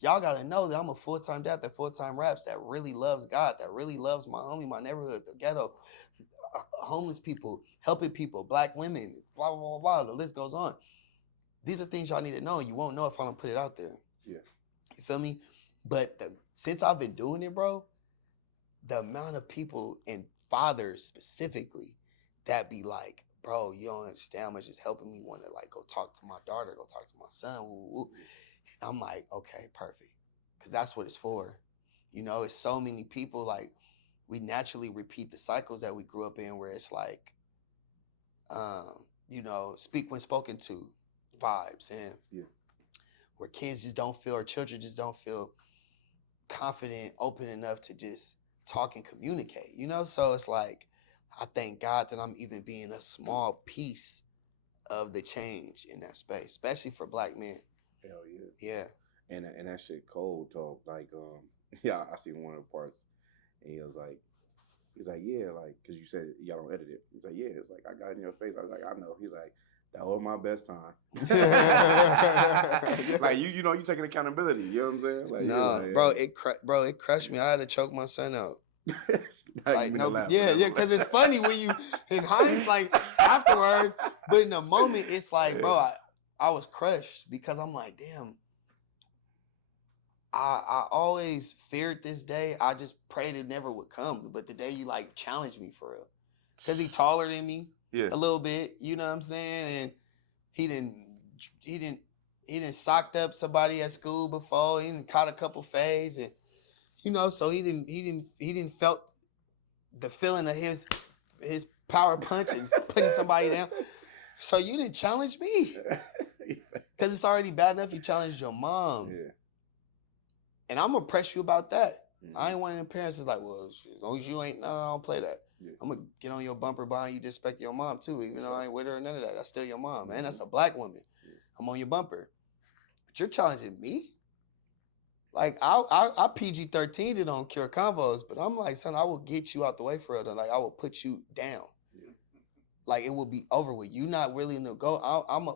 Y'all got to know that I'm a full-time dad that full-time raps, that really loves God, that really loves my homie, my neighborhood, the ghetto, homeless people, helping people, black women, blah, blah, blah, blah. The list goes on. These are things y'all need to know. You won't know if I don't put it out there. Yeah. You feel me? But since I've been doing it, bro, the amount of people and fathers specifically that be like, bro, you don't understand how much it's helping me want to like go talk to my daughter, go talk to my son. Woo, woo. And I'm like, okay, perfect. Because that's what it's for. You know, it's so many people, like, we naturally repeat the cycles that we grew up in where it's like, you know, speak when spoken to vibes, and where kids just don't feel, or children just don't feel confident, open enough to just talk and communicate, you know? So it's like, I thank God that I'm even being a small piece of the change in that space, especially for black men. Hell yeah. Yeah. And that shit cold talk. Like, yeah, I seen one of the parts, and he's like, yeah, like, because you said y'all don't edit it. He's like, yeah. It's like, I got it in your face. I was like, I know. He's like, that was my best time. Like, you know, you taking accountability. You know what I'm saying? Like, no, like, bro, it crushed me. I had to choke my son out. Like, no, yeah, because it's funny when you, in hindsight, like, afterwards, but in the moment, it's like, bro, I was crushed because I'm like, damn, I always feared this day. I just prayed it never would come. But the day you like challenged me for real, because he taller than me a little bit, you know what I'm saying? And he didn't socked up somebody at school before. He didn't caught a couple fades, and you know, so he didn't felt the feeling of his power punch and putting somebody down. So you didn't challenge me because it's already bad enough you challenged your mom. Yeah. And I'm going to press you about that. Mm-hmm. I ain't one of them parents that's like, well, as long as you ain't, no, I don't play that. Yeah. I'm going to get on your bumper behind you, disrespect your mom too, even though I ain't with her or none of that. That's still your mom, man. That's a black woman. Yeah. I'm on your bumper. But you're challenging me? Like, I PG-13'd it on Cure Convos, but I'm like, son, I will get you out the way for it. Like, I will put you down. Yeah. Like, it will be over with. You not really in the go.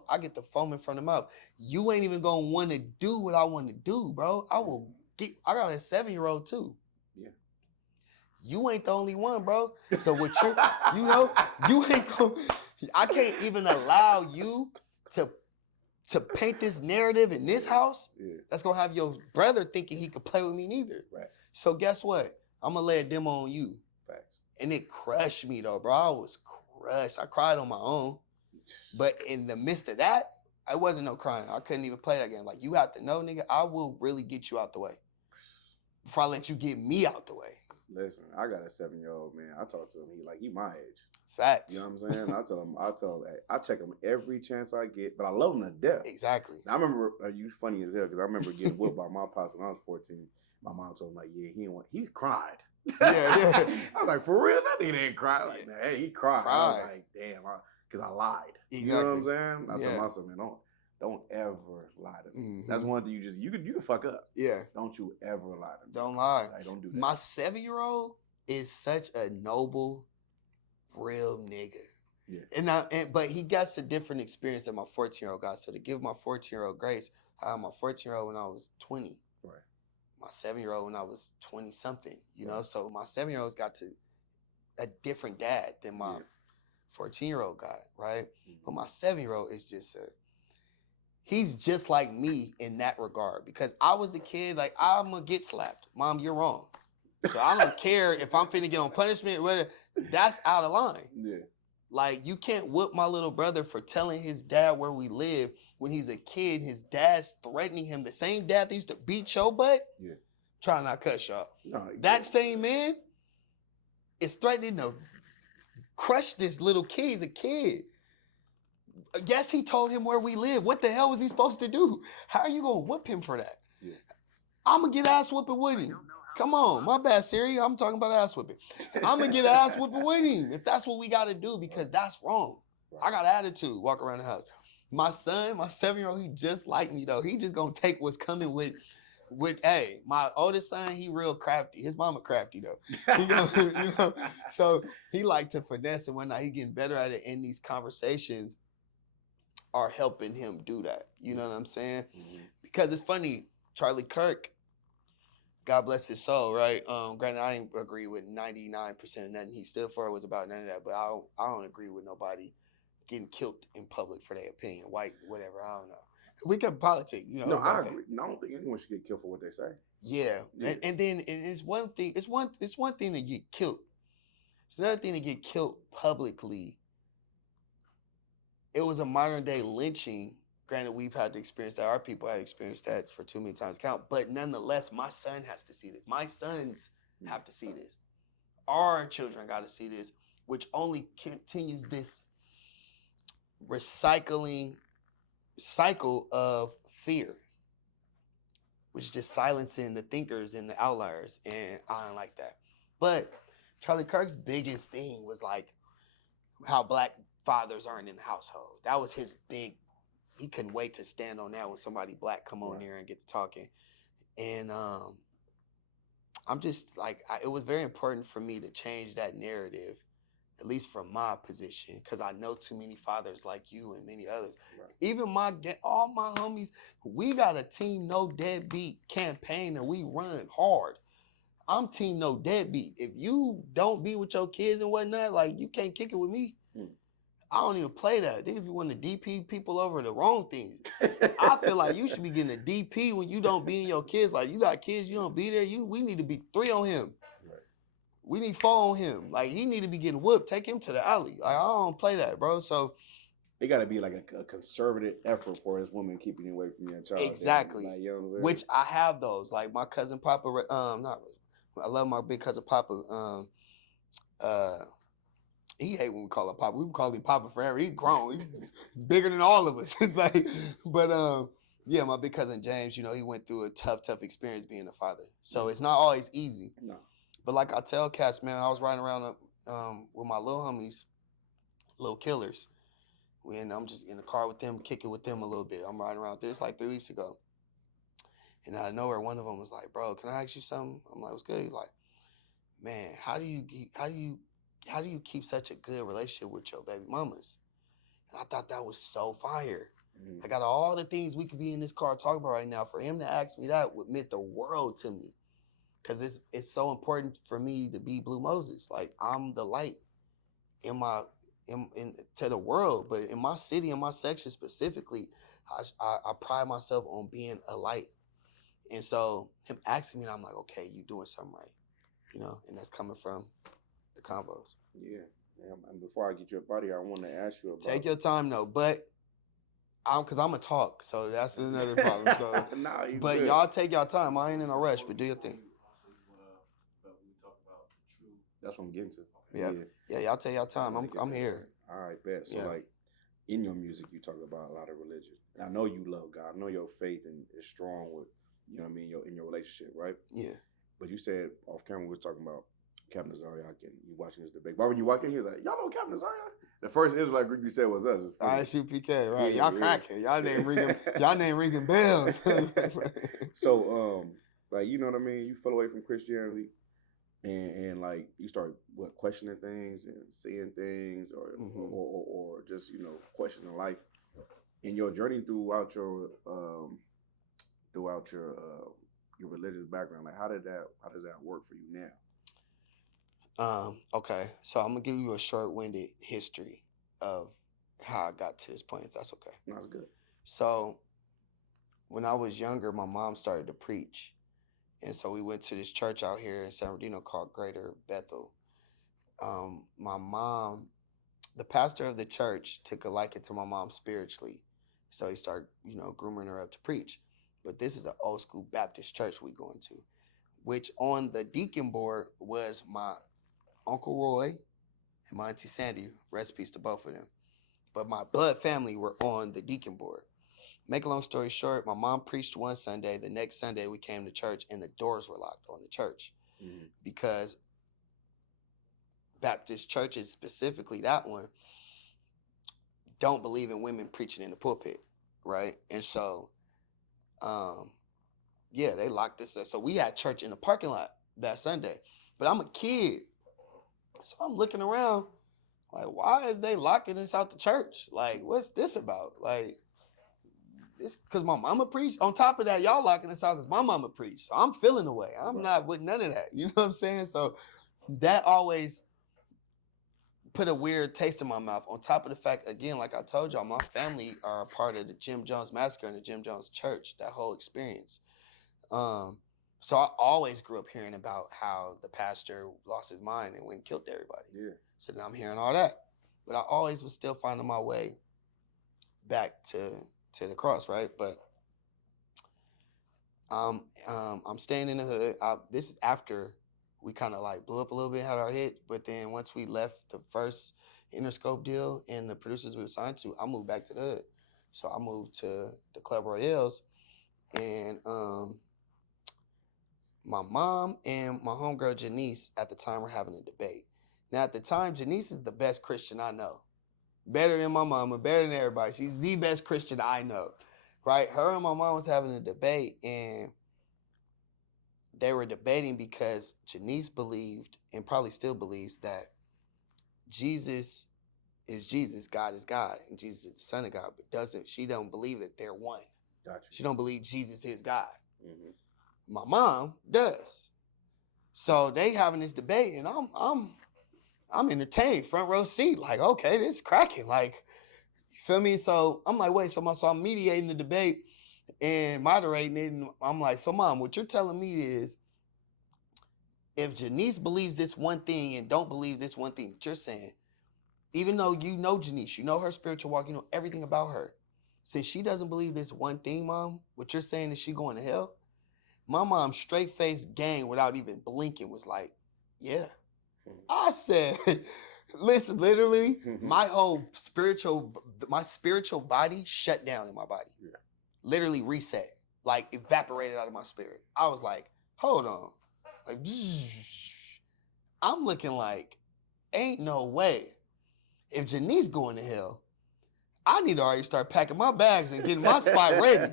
I get the foam in front of the mouth. You ain't even going to want to do what I want to do, bro. I got a 7-year-old too. Yeah. You ain't the only one, bro. So what you know, you ain't going, I can't even allow you to paint this narrative in this house that's going to have your brother thinking he could play with me neither. Right. So guess what? I'm going to lay a demo on you. Right. And it crushed me though, bro. I was crushed. I cried on my own. But in the midst of that, I wasn't no crying. I couldn't even play that game. Like, you have to know, nigga, I will really get you out the way before I let you get me out the way. Listen, I got a 7-year-old, man. I talk to him. He my age. Facts. You know what I'm saying? I check him every chance I get, but I love him to death. Exactly. Now, I remember, you funny as hell, because I remember getting whooped by my pops when I was 14. My mom told him, like, yeah, he cried. Yeah. I was like, for real? That nigga didn't cry. Like, hey, he cried. I was like, damn, because I lied. Exactly. You know what I'm saying? I told myself, man, don't ever lie to me. That's one thing you can fuck up. Yeah. Don't you ever lie to me. Don't lie. Like, don't do that. My 7-year-old is such a noble, real nigga. Yeah. But he got a different experience than my 14-year-old got. So to give my 14-year-old grace, I had my 14-year-old when I was 20. Right. My 7-year-old when I was 20 something. You know, so my 7-year-old's got to a different dad than my 14-year-old got, right? But my 7-year-old is just he's just like me in that regard. Because I was the kid, like, I'm gonna get slapped. Mom, you're wrong. So I don't care if I'm finna get on punishment or whatever. That's out of line. Yeah. Like, you can't whoop my little brother for telling his dad where we live when he's a kid. His dad's threatening him. The same dad that used to beat your butt. Yeah. Try not to cuss y'all. No, that same man is threatening to crush this little kid. He's a kid. Yes, he told him where we live. What the hell was he supposed to do? How are you gonna whoop him for that? Yeah. I'm gonna get ass whooping with him. Come on, my bad, Siri. I'm talking about ass whooping. I'm gonna get ass whooping with him if that's what we gotta do, because that's wrong. I got attitude, walk around the house. My son, my 7-year-old, he just like me though. He just gonna take what's coming with hey, my oldest son, he real crafty. His mama crafty though. You know, so he like to finesse and whatnot. He getting better at it, and these conversations are helping him do that. You know what I'm saying? Mm-hmm. Because it's funny, Charlie Kirk, God bless his soul, right? Granted, I didn't agree with 99% of nothing he stood for. It was about none of that. But I don't agree with nobody getting killed in public for their opinion, white, whatever. I don't know. We can politic, you know. No, I agree. No, I don't think anyone should get killed for what they say. Yeah. And then it's one thing. It's one thing to get killed. It's another thing to get killed publicly. It was a modern day lynching. Granted, we've had to experience that. Our people had experienced that for too many times to count. But nonetheless, my son has to see this. My sons have to see this. Our children got to see this, which only continues this recycling cycle of fear, which is just silencing the thinkers and the outliers. And I don't like that. But Charlie Kirk's biggest thing was like how black fathers aren't in the household. That was his big. He couldn't wait to stand on that when somebody black come on there and get to talking. And I'm just like, it was very important for me to change that narrative, at least from my position, because I know too many fathers like you and many others. Right. Even all my homies, we got a Team No Deadbeat campaign and we run hard. I'm Team No Deadbeat. If you don't be with your kids and whatnot, like, you can't kick it with me. I don't even play that. Niggas be wanting to DP people over the wrong things. I feel like you should be getting a DP when you don't be in your kids. Like, you got kids, you don't be there. We need to be 3 on him. Right. We need 4 on him. Like, he need to be getting whooped. Take him to the alley. Like, I don't play that, bro. So it got to be like a conservative effort for his woman keeping you away from your child. Exactly. Like, you know what I'm saying? Which I have those. Like, my cousin Papa, I love my big cousin Papa. He hate when we call him Papa. We call him Papa forever. He grown. He's bigger than all of us. Yeah, my big cousin James, you know, he went through a tough experience being a father. So it's not always easy. No. But like I tell cats, man, I was riding around with my little homies, little killers. And I'm just in the car with them, kicking with them a little bit. I'm riding around there. It's like 3 weeks ago. And out of nowhere, one of them was like, bro, can I ask you something? I'm like, what's good? He's like, man, how do you keep such a good relationship with your baby mamas? And I thought that was so fire. Mm-hmm. I got all the things we could be in this car talking about right now. For him to ask me that would meant the world to me. Because it's so important for me to be Blue Moses. Like, I'm the light to the world. But in my city, in my section specifically, I pride myself on being a light. And so him asking me, I'm like, okay, you doing something right. You know, and that's coming from the combos. Yeah. And before I get you up out of here, I want to ask you about... Take your time, though. But because I'm going to talk, so that's another problem. So, but good. Y'all take y'all time. I ain't in a rush, but do your thing. That's what I'm getting to. Yeah, y'all take y'all time. I'm here. All right, bet. So, like, in your music, you talk about a lot of religion. And I know you love God. I know your faith is strong with, you know what I mean, in your relationship, right? Yeah. But you said off camera we were talking about Captain Azariak, and you watching this debate. But when you walk in, he was like, y'all know Captain Azariak? The first Israelite group you said was us. ISUPK, right? Yeah, y'all cracking. Y'all name ringing bells. So, like, you know what I mean? You fell away from Christianity, and like you start questioning things and seeing things, or just questioning life. In your journey throughout your religious background, like how does that work for you now? Okay, so I'm gonna give you a short-winded history of how I got to this point, if that's okay. That's good. So when I was younger, my mom started to preach, and so we went to this church out here in San Bernardino called Greater Bethel. My mom, the pastor of the church, took a liking to my mom spiritually, so he started, grooming her up to preach. But this is an old school Baptist church we going to, which on the deacon board was my Uncle Roy and my Auntie Sandy. Rest in peace to both of them. But my blood family were on the deacon board. Make a long story short, my mom preached one Sunday. The next Sunday we came to church and the doors were locked on the church because Baptist churches, specifically that one, don't believe in women preaching in the pulpit, right? And so, they locked us up. So we had church in the parking lot that Sunday. But I'm a kid, so I'm looking around like, why is they locking us out the church? Like, what's this about? Like, this because my mama preached. On top of that, y'all locking us out because my mama preached. So I'm feeling away. I'm not with none of that. You know what I'm saying? So that always put a weird taste in my mouth. On top of the fact, again, like I told y'all, my family are a part of the Jim Jones Massacre and the Jim Jones Church, that whole experience. So I always grew up hearing about how the pastor lost his mind and went and killed everybody. Yeah. So then I'm hearing all that. But I always was still finding my way back to the cross, right? But I'm staying in the hood. This is after we kind of like blew up a little bit, had our hit. But then once we left the first Interscope deal and the producers we were signed to, I moved back to the hood. So I moved to the Club Royales, and my mom and my homegirl Janice at the time were having a debate. Now at the time, Janice is the best Christian I know. Better than my mama, better than everybody. She's the best Christian I know, right? Her and my mom was having a debate, and they were debating because Janice believed, and probably still believes, that Jesus is Jesus, God is God, and Jesus is the Son of God, but she don't believe that they're one. Gotcha. She don't believe Jesus is God. Mm-hmm. My mom does. So they having this debate, and I'm entertained, front row seat, like, okay, this is cracking, like, you feel me? So I'm like, wait, so I'm mediating the debate and moderating it, and I'm like, so mom, what you're telling me is, if Janice believes this one thing and don't believe this one thing, you're saying, even though you know Janice, you know her spiritual walk, you know everything about her, since she doesn't believe this one thing, mom, what you're saying is she going to hell? My mom, straight-faced gang, without even blinking, was like, yeah. I said, listen, literally, my spiritual body shut down in my body. Yeah. Literally reset, like evaporated out of my spirit. I was like, hold on. Like, I'm looking like, ain't no way. If Janice going to hell, I need to already start packing my bags and getting my spot ready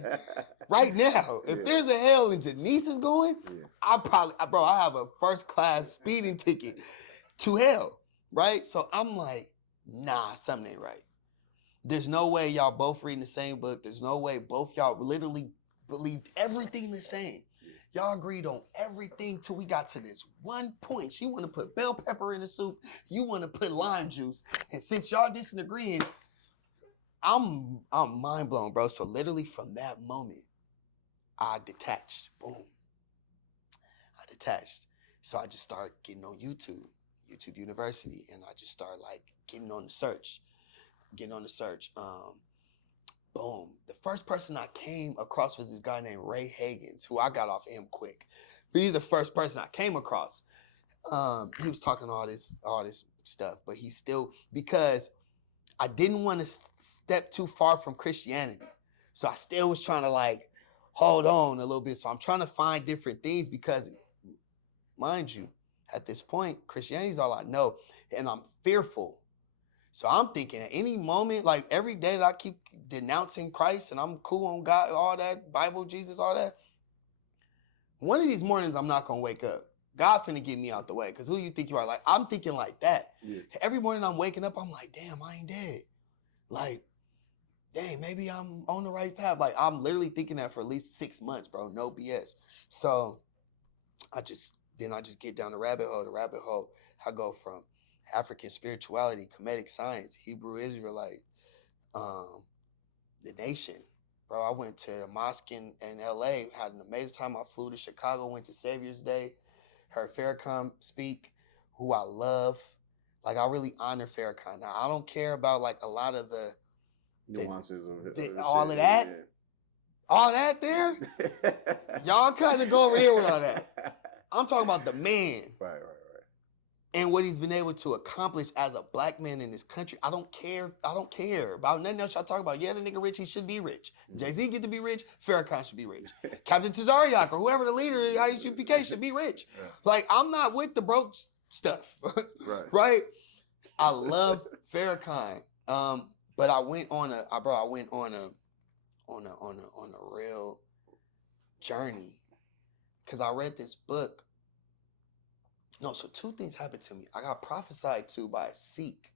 right now. If there's a hell and Janice is going, I have a first class speeding ticket to hell, right? So I'm like, nah, something ain't right. There's no way y'all both reading the same book. There's no way both y'all literally believed everything the same. Y'all agreed on everything till we got to this one point. She want to put bell pepper in the soup. You want to put lime juice. And since y'all disagreeing, I'm mind blown, bro. So literally from that moment, I detached. Boom. I detached. So I just started getting on YouTube University, and I just started like getting on the search. Boom. The first person I came across was this guy named Ray Hagans, who I got off him quick. He's the first person I came across. He was talking all this stuff, but he still, because I didn't want to step too far from Christianity. So I still was trying to like hold on a little bit. So I'm trying to find different things because, mind you, At this point, Christianity is all I know, and I'm fearful. So I'm thinking at any moment, like every day that I keep denouncing Christ and I'm cool on God, all that, Bible, Jesus, all that, one of these mornings I'm not going to wake up. God finna get me out the way, because who you think you are? Like, I'm thinking like that. Yeah. Every morning I'm waking up, I'm like, damn, I ain't dead. Like, dang, maybe I'm on the right path. Like, I'm literally thinking that for at least 6 months, bro. No BS. So I just get down the rabbit hole. The rabbit hole, I go from African spirituality, Kemetic science, Hebrew Israelite, the nation. Bro, I went to a mosque in LA, had an amazing time. I flew to Chicago, went to Savior's Day, heard Farrakhan speak, who I love. Like, I really honor Farrakhan. Now, I don't care about like a lot of the nuances of all of that. Yeah. All that there? Y'all kind of go over here with all that. I'm talking about the man. Right. And what he's been able to accomplish as a black man in this country. I don't care about nothing else y'all talk about. Yeah, the nigga rich, he should be rich. Jay-Z get to be rich, Farrakhan should be rich. Captain Tazariak or whoever the leader of ISUPK should be rich. Yeah. Like, I'm not with the broke stuff. Right? I love Farrakhan. But I went on a real journey, because I read this book. No, so two things happened to me. I got prophesied to by a Sikh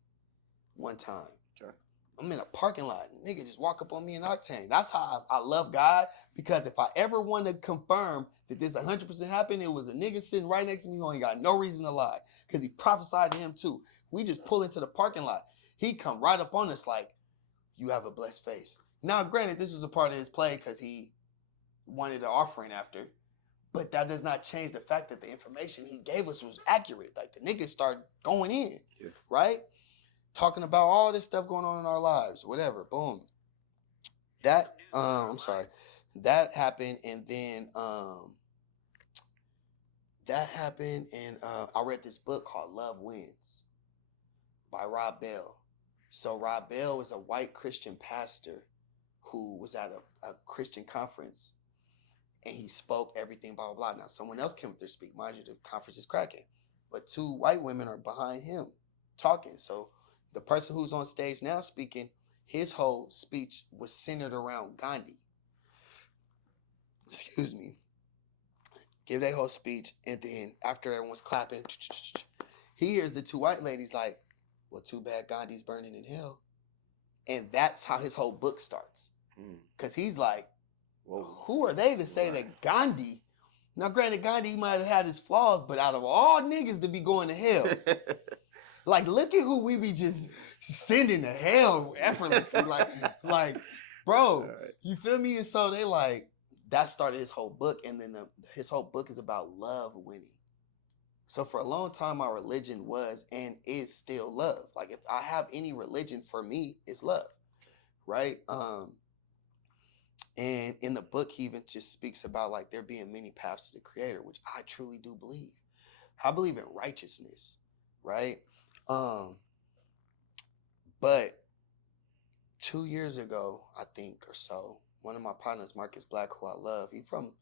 one time. Sure. I'm in a parking lot. Nigga just walk up on me in Octane. That's how I love God, because if I ever want to confirm that this 100% happened, it was a nigga sitting right next to me who ain't got no reason to lie, because he prophesied to him too. We just pull into the parking lot. He come right up on us like, you have a blessed face. Now, granted, this was a part of his play because he wanted an offering after. But that does not change the fact that the information he gave us was accurate. Like, the niggas started going in, right? Talking about all this stuff going on in our lives, whatever. Boom. That, that happened, and then I read this book called Love Wins by Rob Bell. So Rob Bell was a white Christian pastor who was at a Christian conference, and he spoke everything, blah, blah, blah. Now, someone else came up there to speak. Mind you, the conference is cracking. But two white women are behind him talking. So the person who's on stage now speaking, his whole speech was centered around Gandhi. Excuse me. Give their whole speech, and then after everyone's clapping, he hears the two white ladies like, well, too bad Gandhi's burning in hell. And that's how his whole book starts. Because he's like, whoa, who are they to say that Gandhi, now granted, Gandhi might have had his flaws, but out of all niggas to be going to hell, like, look at who we be just sending to hell effortlessly. like, bro, you feel me? And so they like, that started his whole book. And then his whole book is about love winning. So for a long time, my religion was and is still love. Like, if I have any religion, for me, it's love, right? And in the book, he even just speaks about like there being many paths to the Creator, which I truly do believe. I believe in righteousness, right? But 2 years ago, I think, or so, one of my partners, Marcus Black, who I love, he from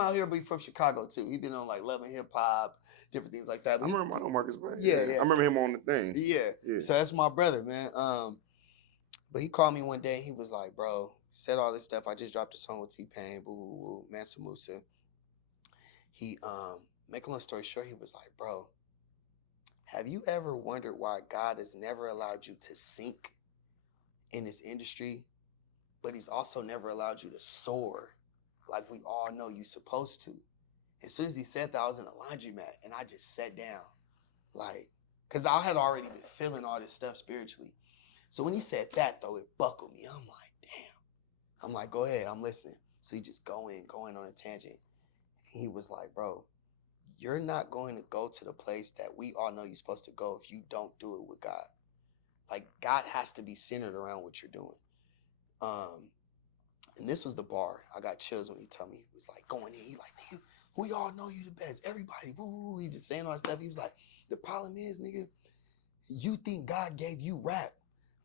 out here, but he from Chicago too. He been on like Love and Hip Hop, different things like that. I know Marcus Black. Yeah. I remember him on the thing. Yeah. So that's my brother, man. But he called me one day and he was like, bro, said all this stuff. I just dropped a song with T-Pain, boo, boo, boo, Mansa Musa. He, make a long story short, he was like, bro, have you ever wondered why God has never allowed you to sink in this industry, but he's also never allowed you to soar like we all know you're supposed to? As soon as he said that, I was in a laundromat and I just sat down, like, because I had already been feeling all this stuff spiritually. So when he said that, though, it buckled me. I'm like, damn. I'm like, go ahead, I'm listening. So he just going on a tangent. And he was like, bro, you're not going to go to the place that we all know you're supposed to go if you don't do it with God. Like, God has to be centered around what you're doing. And this was the bar. I got chills when he told me. He was like going in. He like, nigga, we all know you the best. Everybody, woo. He just saying all that stuff. He was like, the problem is, nigga, you think God gave you rap,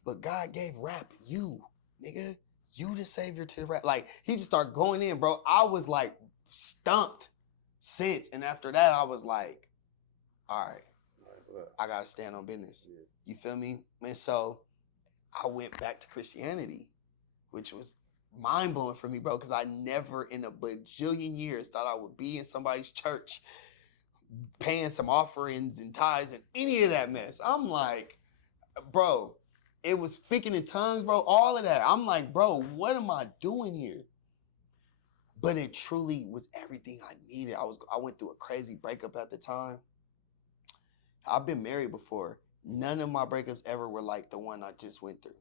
but God gave rap you, nigga. You the savior to the rap. Like, he just started going in, bro. I was like stumped since. And after that, I was like, all right, I gotta stand on business. Yeah. You feel me? And so I went back to Christianity, which was mind blowing for me, bro, because I never in a bajillion years thought I would be in somebody's church paying some offerings and tithes and any of that mess. I'm like, bro, it was speaking in tongues, bro, all of that. I'm like, bro, what am I doing here? But it truly was everything I needed. I went through a crazy breakup at the time. I've been married before. None of my breakups ever were like the one I just went through.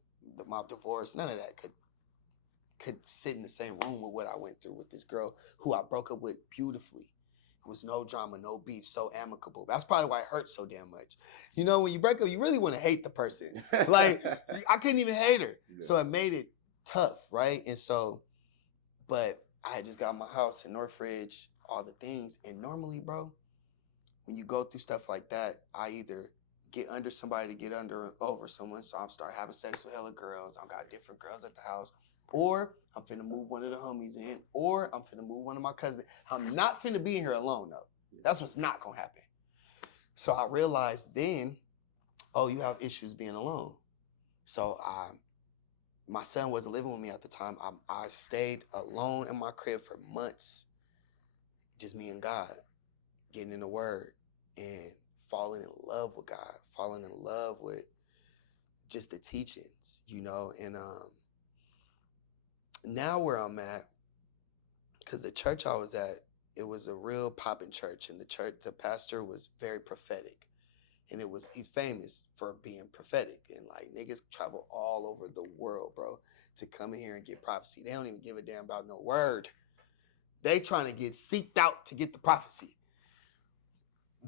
My divorce, none of that could sit in the same room with what I went through with this girl who I broke up with beautifully. It was no drama, no beef, so amicable. That's probably why it hurt so damn much. You know, when you break up, you really want to hate the person. Like, I couldn't even hate her. Yeah. So it made it tough, right? And so, but I had just got my house in Northridge, all the things. And normally, bro, when you go through stuff like that, I either get under somebody to get over someone. So I'm start having sex with hella girls. I've got different girls at the house. Or I'm finna move one of the homies in. Or I'm finna move one of my cousins. I'm not finna be in here alone, though. That's what's not gonna happen. So I realized then, oh, you have issues being alone. So my son wasn't living with me at the time. I stayed alone in my crib for months. Just me and God, getting in the Word and falling in love with God, falling in love with just the teachings, you know. And now where I'm at, because the church I was at, it was a real poppin' church, and the pastor was very prophetic. And he's famous for being prophetic. And like niggas travel all over the world, bro, to come in here and get prophecy. They don't even give a damn about no word. They trying to get seeked out to get the prophecy.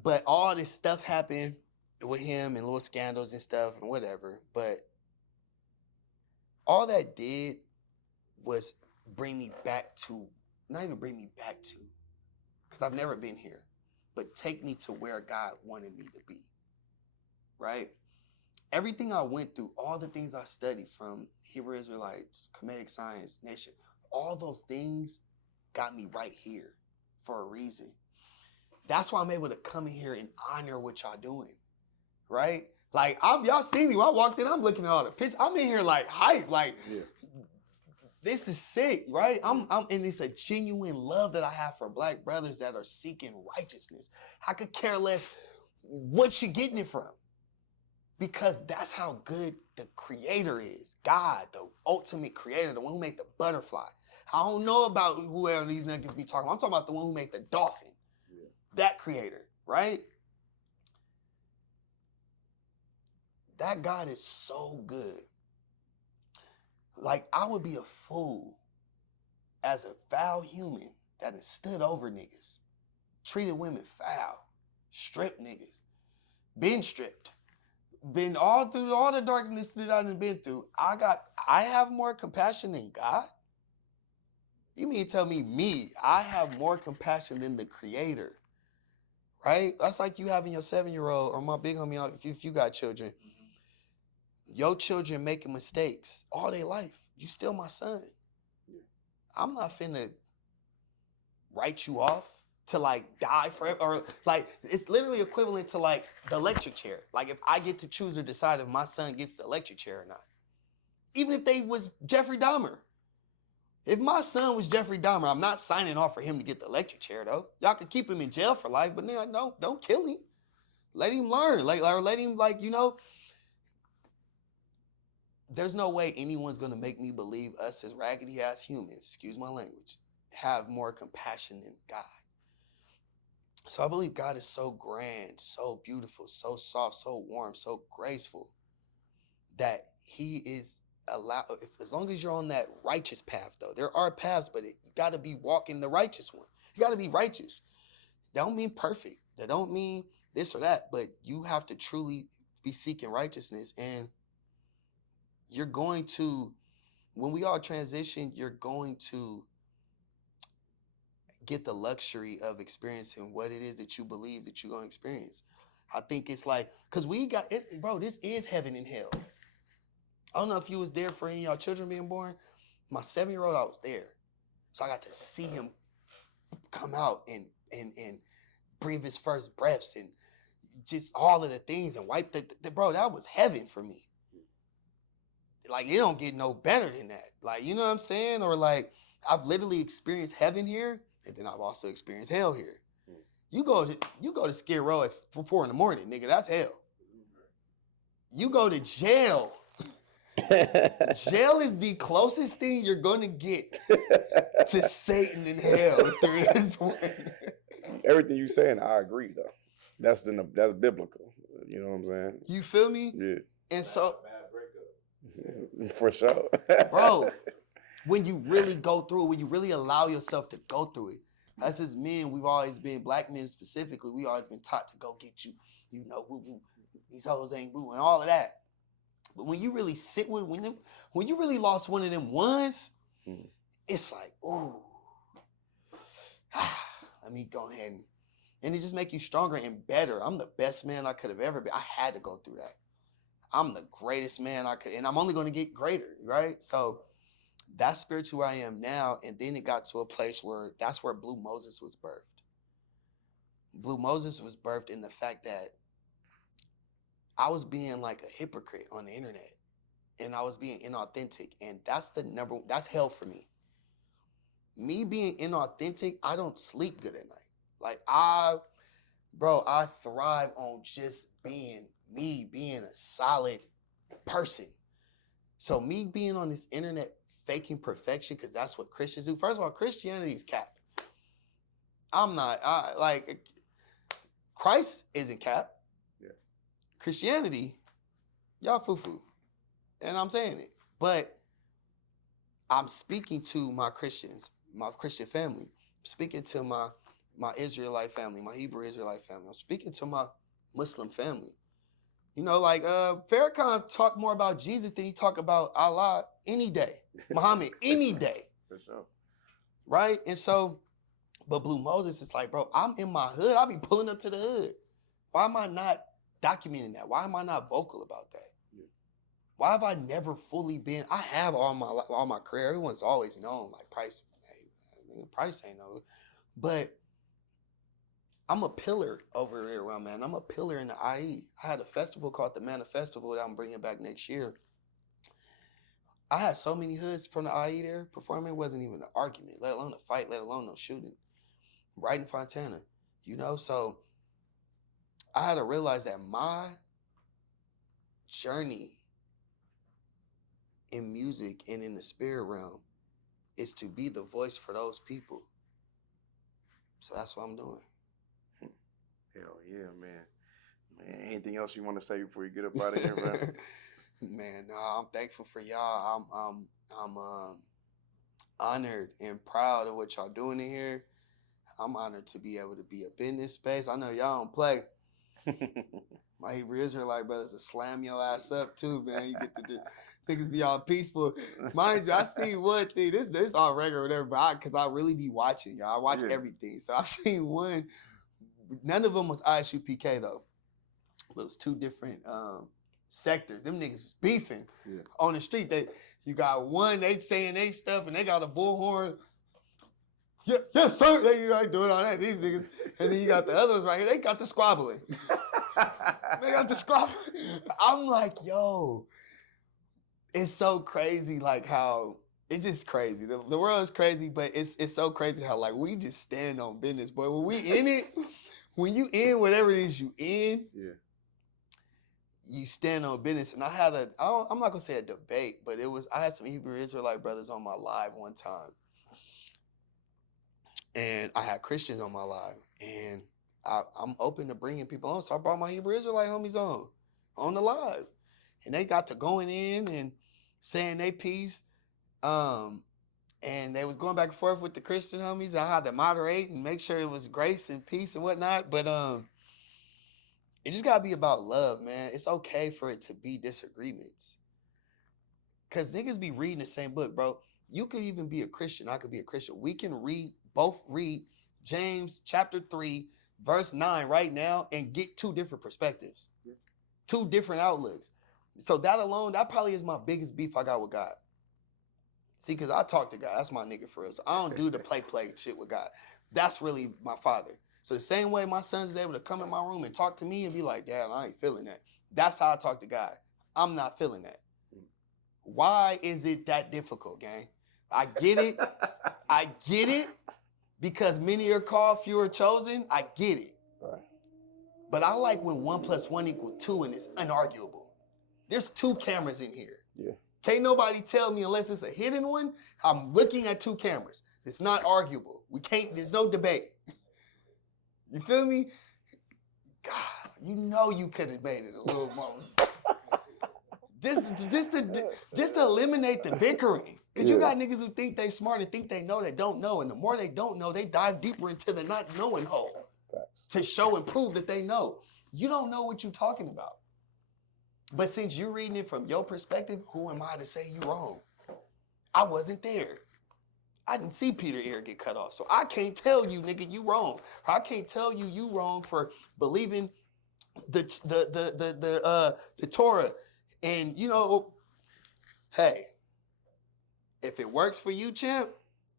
But all this stuff happened with him and little scandals and stuff and whatever. But all that did was bring me back to, not even bring me back to, because I've never been here, but take me to where God wanted me to be. Right? Everything I went through, all the things I studied from Hebrew Israelites, Comedic Science, Nation, all those things got me right here for a reason. That's why I'm able to come in here and honor what y'all doing, right? Like, y'all see me when I walked in, I'm looking at all the pictures. I'm in here like hype, like, yeah. This is sick, right? And it's a genuine love that I have for black brothers that are seeking righteousness. I could care less what you're getting it from. Because that's how good the creator is. God, the ultimate creator, the one who made the butterfly. I don't know about whoever these niggas be talking about. I'm talking about the one who made the dolphin. Yeah. That creator, right? That God is so good. Like, I would be a fool as a foul human that has stood over niggas, treated women foul, stripped niggas, been stripped. Been all through all the darkness that I've been through. I have more compassion than God? You mean tell me, I have more compassion than the creator, right? That's like you having your 7-year-old or my big homie, if you got children. Your children making mistakes all their life. You still my son. Yeah. I'm not finna write you off to like die forever, or like it's literally equivalent to like the electric chair. Like if I get to choose or decide if my son gets the electric chair or not. Even if they was Jeffrey Dahmer. If my son was Jeffrey Dahmer, I'm not signing off for him to get the electric chair though. Y'all can keep him in jail for life, but no, don't kill him. Let him learn, or let him there's no way anyone's gonna make me believe us as raggedy ass humans, excuse my language, have more compassion than God. So I believe God is so grand, so beautiful, so soft, so warm, so graceful that he is as long as you're on that righteous path though. There are paths, but you got to be walking the righteous one. You got to be righteous. That don't mean perfect. That don't mean this or that, but you have to truly be seeking righteousness. And you're going to, when we all transition, you're going to get the luxury of experiencing what it is that you believe that you're going to experience. I think it's like, because bro, this is heaven and hell. I don't know if you was there for any of y'all children being born. My 7-year-old, I was there. So I got to see him come out and breathe his first breaths and just all of the things and wipe bro, that was heaven for me. Like, it don't get no better than that. Like, you know what I'm saying? Or like, I've literally experienced heaven here, and then I've also experienced hell here. You go to Skid Row at 4 in the morning, nigga, that's hell. You go to jail. Jail is the closest thing you're going to get to Satan in hell, if there is one. Everything you saying, I agree though. That's biblical. You know what I'm saying? You feel me? Yeah. And so, for sure, bro, when you really go through it, when you really allow yourself to go through it, us as men, we've always been, black men specifically, we always been taught to go get you, you know, these hoes ain't boo and all of that. But when you really sit with when you really lost one of them ones, it's like, ooh, let me go ahead and it just make you stronger and better. I'm the best man I could have ever been. I had to go through that. I'm the greatest man I could, and I'm only going to get greater, right? So that's spiritual where I am now. And then it got to a place where that's where Blue Moses was birthed. Blue Moses was birthed in the fact that I was being like a hypocrite on the internet, and I was being inauthentic, and that's hell for me. Me being inauthentic, I don't sleep good at night. Like I thrive on just being me, being a solid person. So me being on this internet faking perfection, because that's what Christians do. First of all, Christianity is cap. I'm not, Christ isn't cap. Yeah. Christianity, y'all foo-foo. And I'm saying it. But I'm speaking to my Christians, my Christian family. I'm speaking to my Israelite family, my Hebrew Israelite family. I'm speaking to my Muslim family. You know, like Farrakhan talk more about Jesus than he talk about Allah any day. Muhammad any day. For sure. Right? And so, but Blue Moses is like, bro, I'm in my hood. I'll be pulling up to the hood. Why am I not documenting that? Why am I not vocal about that? Yeah. Why have I never fully been? I have all my career. Everyone's always known, like Price. Hey, Price ain't know. But I'm a pillar over there around, man. I'm a pillar in the IE. I had a festival called the Manifestival that I'm bringing back next year. I had so many hoods from the IE there performing. It wasn't even an argument, let alone a fight, let alone no shooting. Right in Fontana, you know? So I had to realize that my journey in music and in the spirit realm is to be the voice for those people. So that's what I'm doing. Hell yeah, man. Anything else you want to say before you get up out of here, bro? Man, no, I'm thankful for y'all. I'm honored and proud of what y'all doing in here. I'm honored to be able to be up in this space. I know y'all don't play. My Hebrew Israelite brothers will slam your ass up too, man. You get to niggas be all peaceful. Mind you, I seen one thing. This all regular, whatever, but because I really be watching, y'all. I watch everything. So I seen one. None of them was ISU PK though. It was two different sectors. Them niggas was beefing on the street. You got one, they saying they stuff, and they got a bullhorn. Yeah, yes, sir. They like doing all that. These niggas, and then you got the others right here. They got the squabbling. They got the squabbling. I'm like, yo, it's so crazy. Like how it's just crazy. The world is crazy, but it's so crazy how like we just stand on business. But when we in it, when you in whatever it is you in, you stand on business. And I had I'm not gonna say a debate, but I had some Hebrew Israelite brothers on my live one time. And I had Christians on my live. And I'm open to bringing people on. So I brought my Hebrew Israelite homies on the live. And they got to going in and saying they piece. And they was going back and forth with the Christian homies. I had to moderate and make sure it was grace and peace and whatnot. But it just gotta be about love, man. It's okay for it to be disagreements. Cause niggas be reading the same book, bro. You could even be a Christian. I could be a Christian. We can both read James chapter 3, verse 9 right now and get two different perspectives. Two different outlooks. So that alone, that probably is my biggest beef I got with God. See, because I talk to God. That's my nigga for real. So I don't do the play shit with God. That's really my father. So the same way my son's is able to come in my room and talk to me and be like, Dad, I ain't feeling that. That's how I talk to God. I'm not feeling that. Why is it that difficult, gang? I get it. I get it because many are called, few are chosen. I get it. Right. But I like when 1 + 1 = 2 and it's unarguable. There's 2 cameras in here. Yeah. Can't nobody tell me unless it's a hidden one. I'm looking at 2 cameras. It's not arguable. There's no debate. You feel me? God, you know you could have made it a little more. just to eliminate the bickering. Because you got niggas who think they smart and think they know they don't know. And the more they don't know, they dive deeper into the not knowing hole to show and prove that they know. You don't know what you're talking about. But since you're reading it from your perspective, who am I to say you wrong? I wasn't there. I didn't see Peter's ear get cut off. So I can't tell you, nigga, you wrong. I can't tell you wrong for believing the Torah. And, you know, hey, if it works for you, champ,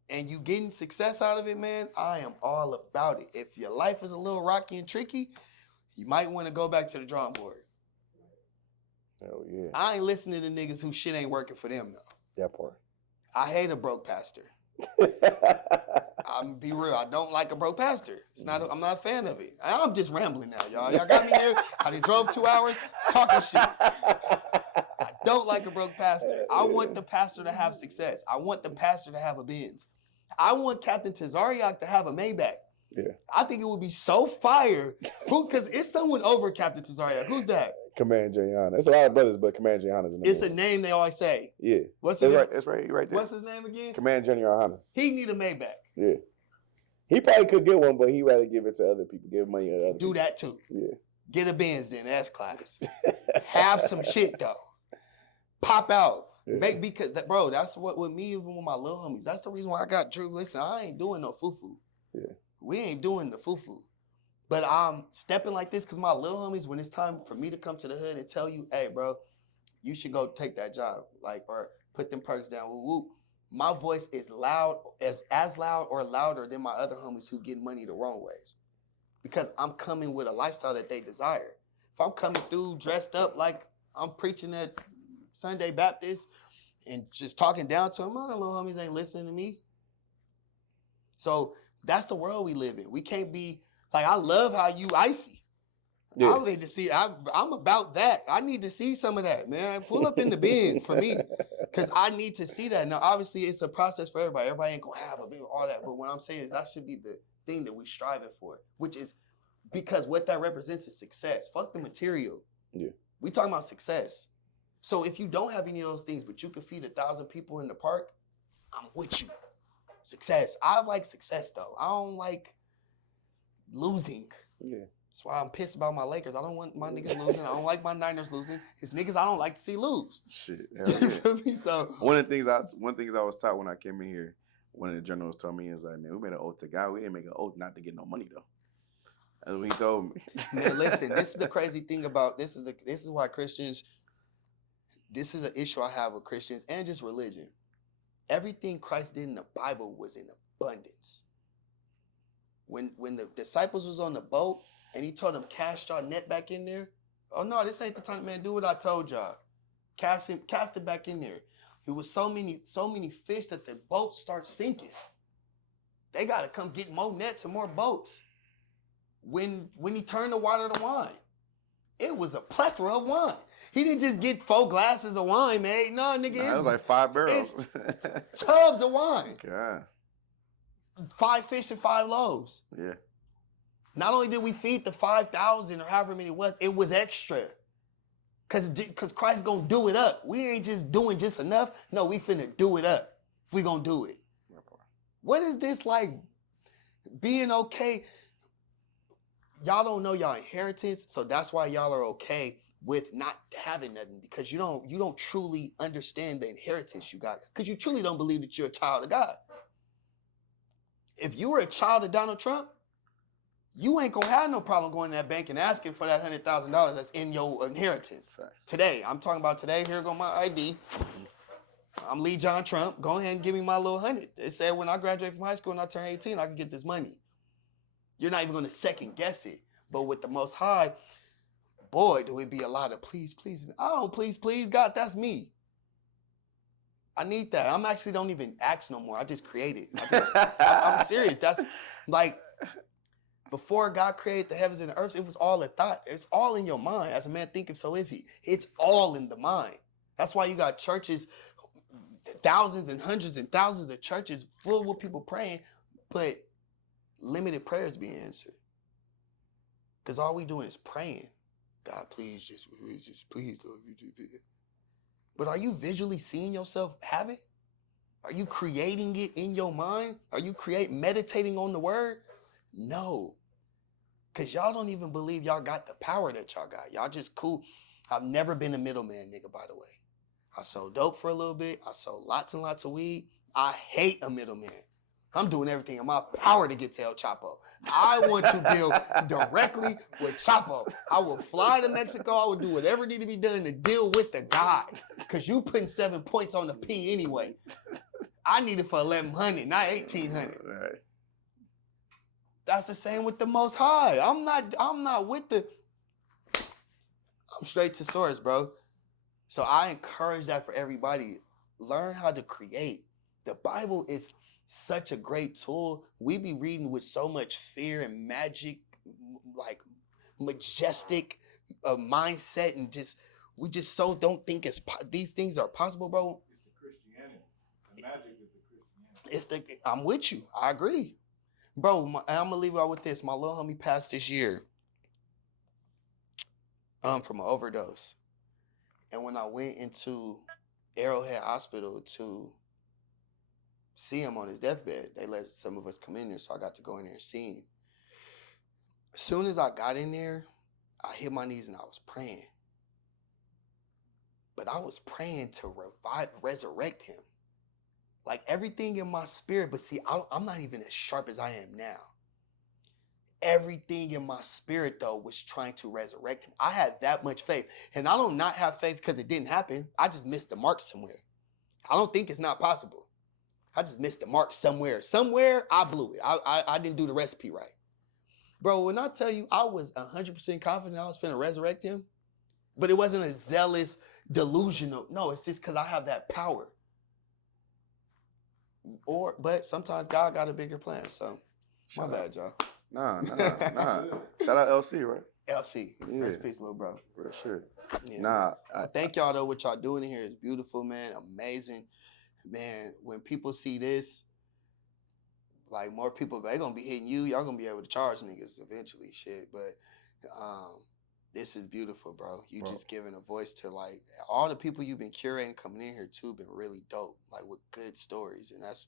and you getting success out of it, man, I am all about it. If your life is a little rocky and tricky, you might want to go back to the drawing board. Hell yeah. I ain't listening to niggas who shit ain't working for them, though. That part. I hate a broke pastor. I'm be real. I don't like a broke pastor. I'm not a fan of it. I'm just rambling now, y'all. Y'all got me here. I done drove 2 hours talking shit. I don't like a broke pastor. I want the pastor to have success. I want the pastor to have a Benz. I want Captain Tazariak to have a Maybach. Yeah. I think it would be so fire. Because it's someone over Captain Tazariak. Who's that? Command Jayhana. It's a lot of brothers, but Command Jayhana's in the It's a name they always say. Yeah. What's That's it? right. That's right. Right there. What's his name again? Command Jayhana. He need a Maybach. Yeah. He probably could get one, but he'd rather give it to other people. Give money to other people. Do that too. Yeah. Get a Benz then, S-Class. Have some shit though. Pop out. Yeah. Because bro, that's what with me, even with my little homies. That's the reason why I got Drew. Listen, I ain't doing no foo-foo. Yeah. We ain't doing the foo-foo. But I'm stepping like this because my little homies, when it's time for me to come to the hood and tell you, hey, bro, you should go take that job, like, or put them perks down, woo woo. My voice is loud, as loud or louder than my other homies who get money the wrong ways. Because I'm coming with a lifestyle that they desire. If I'm coming through dressed up like I'm preaching at Sunday Baptist and just talking down to them, my little homies ain't listening to me. So that's the world we live in. We can't be, like, I love how you icy. Yeah. I need to see, I'm about that. I need to see some of that, man. Pull up in the bins for me. Because I need to see that. Now, obviously, it's a process for everybody. Everybody ain't going to have a big, all that. But what I'm saying is that should be the thing that we striving for, which is because what that represents is success. Fuck the material. Yeah. We talking about success. So if you don't have any of those things, but you can feed 1,000 people in the park, I'm with you. Success. I like success, though. I don't like losing. Yeah. That's why I'm pissed about my Lakers. I don't want my niggas losing. I don't like my Niners losing. It's niggas I don't like to see lose. Shit. You feel me? So one of the things I was taught when I came in here, one of the generals told me is like, man, we made an oath to God. We didn't make an oath not to get no money though. That's what he told me. Man, listen, this is the crazy thing about this is why Christians, this is an issue I have with Christians and just religion. Everything Christ did in the Bible was in abundance. When the disciples was on the boat and he told them, cast y'all net back in there. Oh no, this ain't the time, man. Do what I told y'all. Cast it back in there. It was so many fish that the boat starts sinking. They gotta come get more nets and more boats. When he turned the water to wine, it was a plethora of wine. He didn't just get 4 glasses of wine, man. No, nigga, that was like 5 barrels. It's tubs of wine. God. 5 fish and 5 loaves. Yeah. Not only did we feed the 5,000 or however many it was extra. Cause Christ gonna do it up. We ain't just doing just enough. No, we finna do it up. If we gonna do it. What is this like being okay? Y'all don't know y'all inheritance, so that's why y'all are okay with not having nothing, because you don't truly understand the inheritance you got, because you truly don't believe that you're a child of God. If you were a child of Donald Trump, you ain't gonna have no problem going to that bank and asking for that $100,000 that's in your inheritance. Today, I'm talking about today. Here go my ID. I'm Lee John Trump. Go ahead and give me my little 100. They said when I graduate from high school and I turn 18, I can get this money. You're not even going to second guess it. But with the Most High, boy, do it be a lot of please, please. I don't please, God, that's me. I need that. I'm actually don't even ask no more. I just create it. I'm serious. That's like, before God created the heavens and the earth, it was all a thought. It's all in your mind. As a man thinketh, so is he. It's all in the mind. That's why you got churches, thousands and hundreds and thousands of churches full with people praying, but limited prayers being answered. Because all we doing is praying. God, please, just please, Lord. But are you visually seeing yourself have it? Are you creating it in your mind? Are you meditating on the word? No. Because y'all don't even believe y'all got the power that y'all got. Y'all just cool. I've never been a middleman, nigga, by the way. I sold dope for a little bit. I sold lots and lots of weed. I hate a middleman. I'm doing everything in my power to get to El Chapo. I want to deal directly with Chapo. I will fly to Mexico. I will do whatever need to be done to deal with the guy. Because you putting 7 points on the P anyway. I need it for 1,100, not 1,800. Right. That's the same with the Most High. I'm not with the... I'm straight to source, bro. So I encourage that for everybody. Learn how to create. The Bible is such a great tool. We be reading with so much fear and magic, like majestic mindset, and we just so don't think these things are possible, bro. It's the Christianity. The magic is the Christianity. I'm with you. I agree. Bro, I'm gonna leave out with this. My little homie passed this year from an overdose. And when I went into Arrowhead Hospital to see him on his deathbed, they let some of us come in there, so I got to go in there and see him. As soon as I got in there, I hit my knees and I was praying. But I was praying to resurrect him. Like everything in my spirit, but see, I'm not even as sharp as I am now. Everything in my spirit, though, was trying to resurrect him. I had that much faith. And I don't not have faith because it didn't happen. I just missed the mark somewhere. I don't think it's not possible. I just missed the mark somewhere. Somewhere, I blew it. I didn't do the recipe right. Bro, when I tell you I was 100% confident I was finna resurrect him, but it wasn't a zealous, delusional. No, it's just because I have that power. But sometimes God got a bigger plan, so my bad, y'all. Nah. Shout out LC, right? LC. Yeah. Rest in peace, little bro. For sure. Yeah, Nah. I thank y'all, though. What y'all doing in here is beautiful, man. Amazing. Man, when people see this, like more people, they going to be hitting you. Y'all going to be able to charge niggas eventually, shit. But this is beautiful, bro. You just giving a voice to, like, all the people you've been curating coming in here, too, been really dope, like, with good stories. And that's,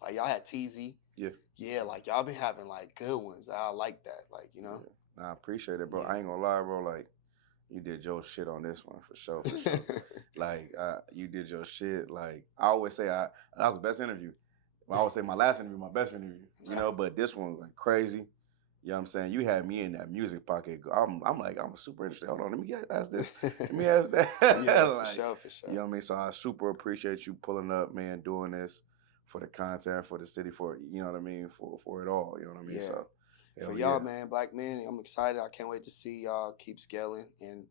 like, y'all had TZ. Yeah. Yeah, like, y'all been having, like, good ones. I like that, like, you know? Yeah. Nah, I appreciate it, bro. Yeah. I ain't gonna lie, bro. Like, you did your shit on this one, for sure. Like, you did your shit. Like, I always say, that was the best interview. I always say my last interview, my best interview, you know? But this one went crazy. You know what I'm saying? You had me in that music pocket. I'm like, I'm super interested. Hold on, let me ask this. Let me ask that. Yeah, like, for sure. You know what I mean? So I super appreciate you pulling up, man, doing this for the content, for the city, for, you know what I mean, for it all. You know what I mean? Yeah. So for y'all, man, black men, I'm excited. I can't wait to see y'all keep scaling. And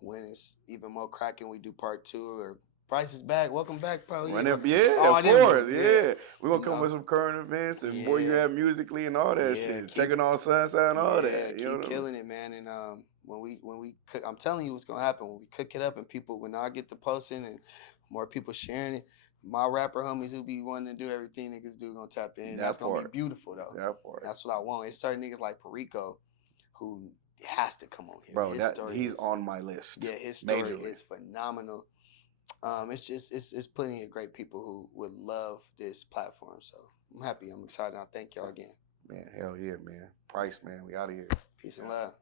when it's even more cracking, we do part 2 or Price is Back. Welcome back, bro. Of course. Yeah. We're going to come with some current events and where you have musically and all that shit. Checking on Sunset and all that. You keep killing it, man. And when we cook, I'm telling you what's going to happen. When we cook it up and people, when I get to posting and more people sharing it, my rapper homies who be wanting to do everything niggas do gonna tap in. That's gonna be beautiful, though. That's what I want. It's certain niggas like Perico who has to come on here. Bro, he's on my list. Yeah, his story is phenomenal. It's plenty of great people who would love this platform. So I'm happy. I'm excited. I thank y'all again. Man, hell yeah, man. Price, man. We out of here. Peace and love.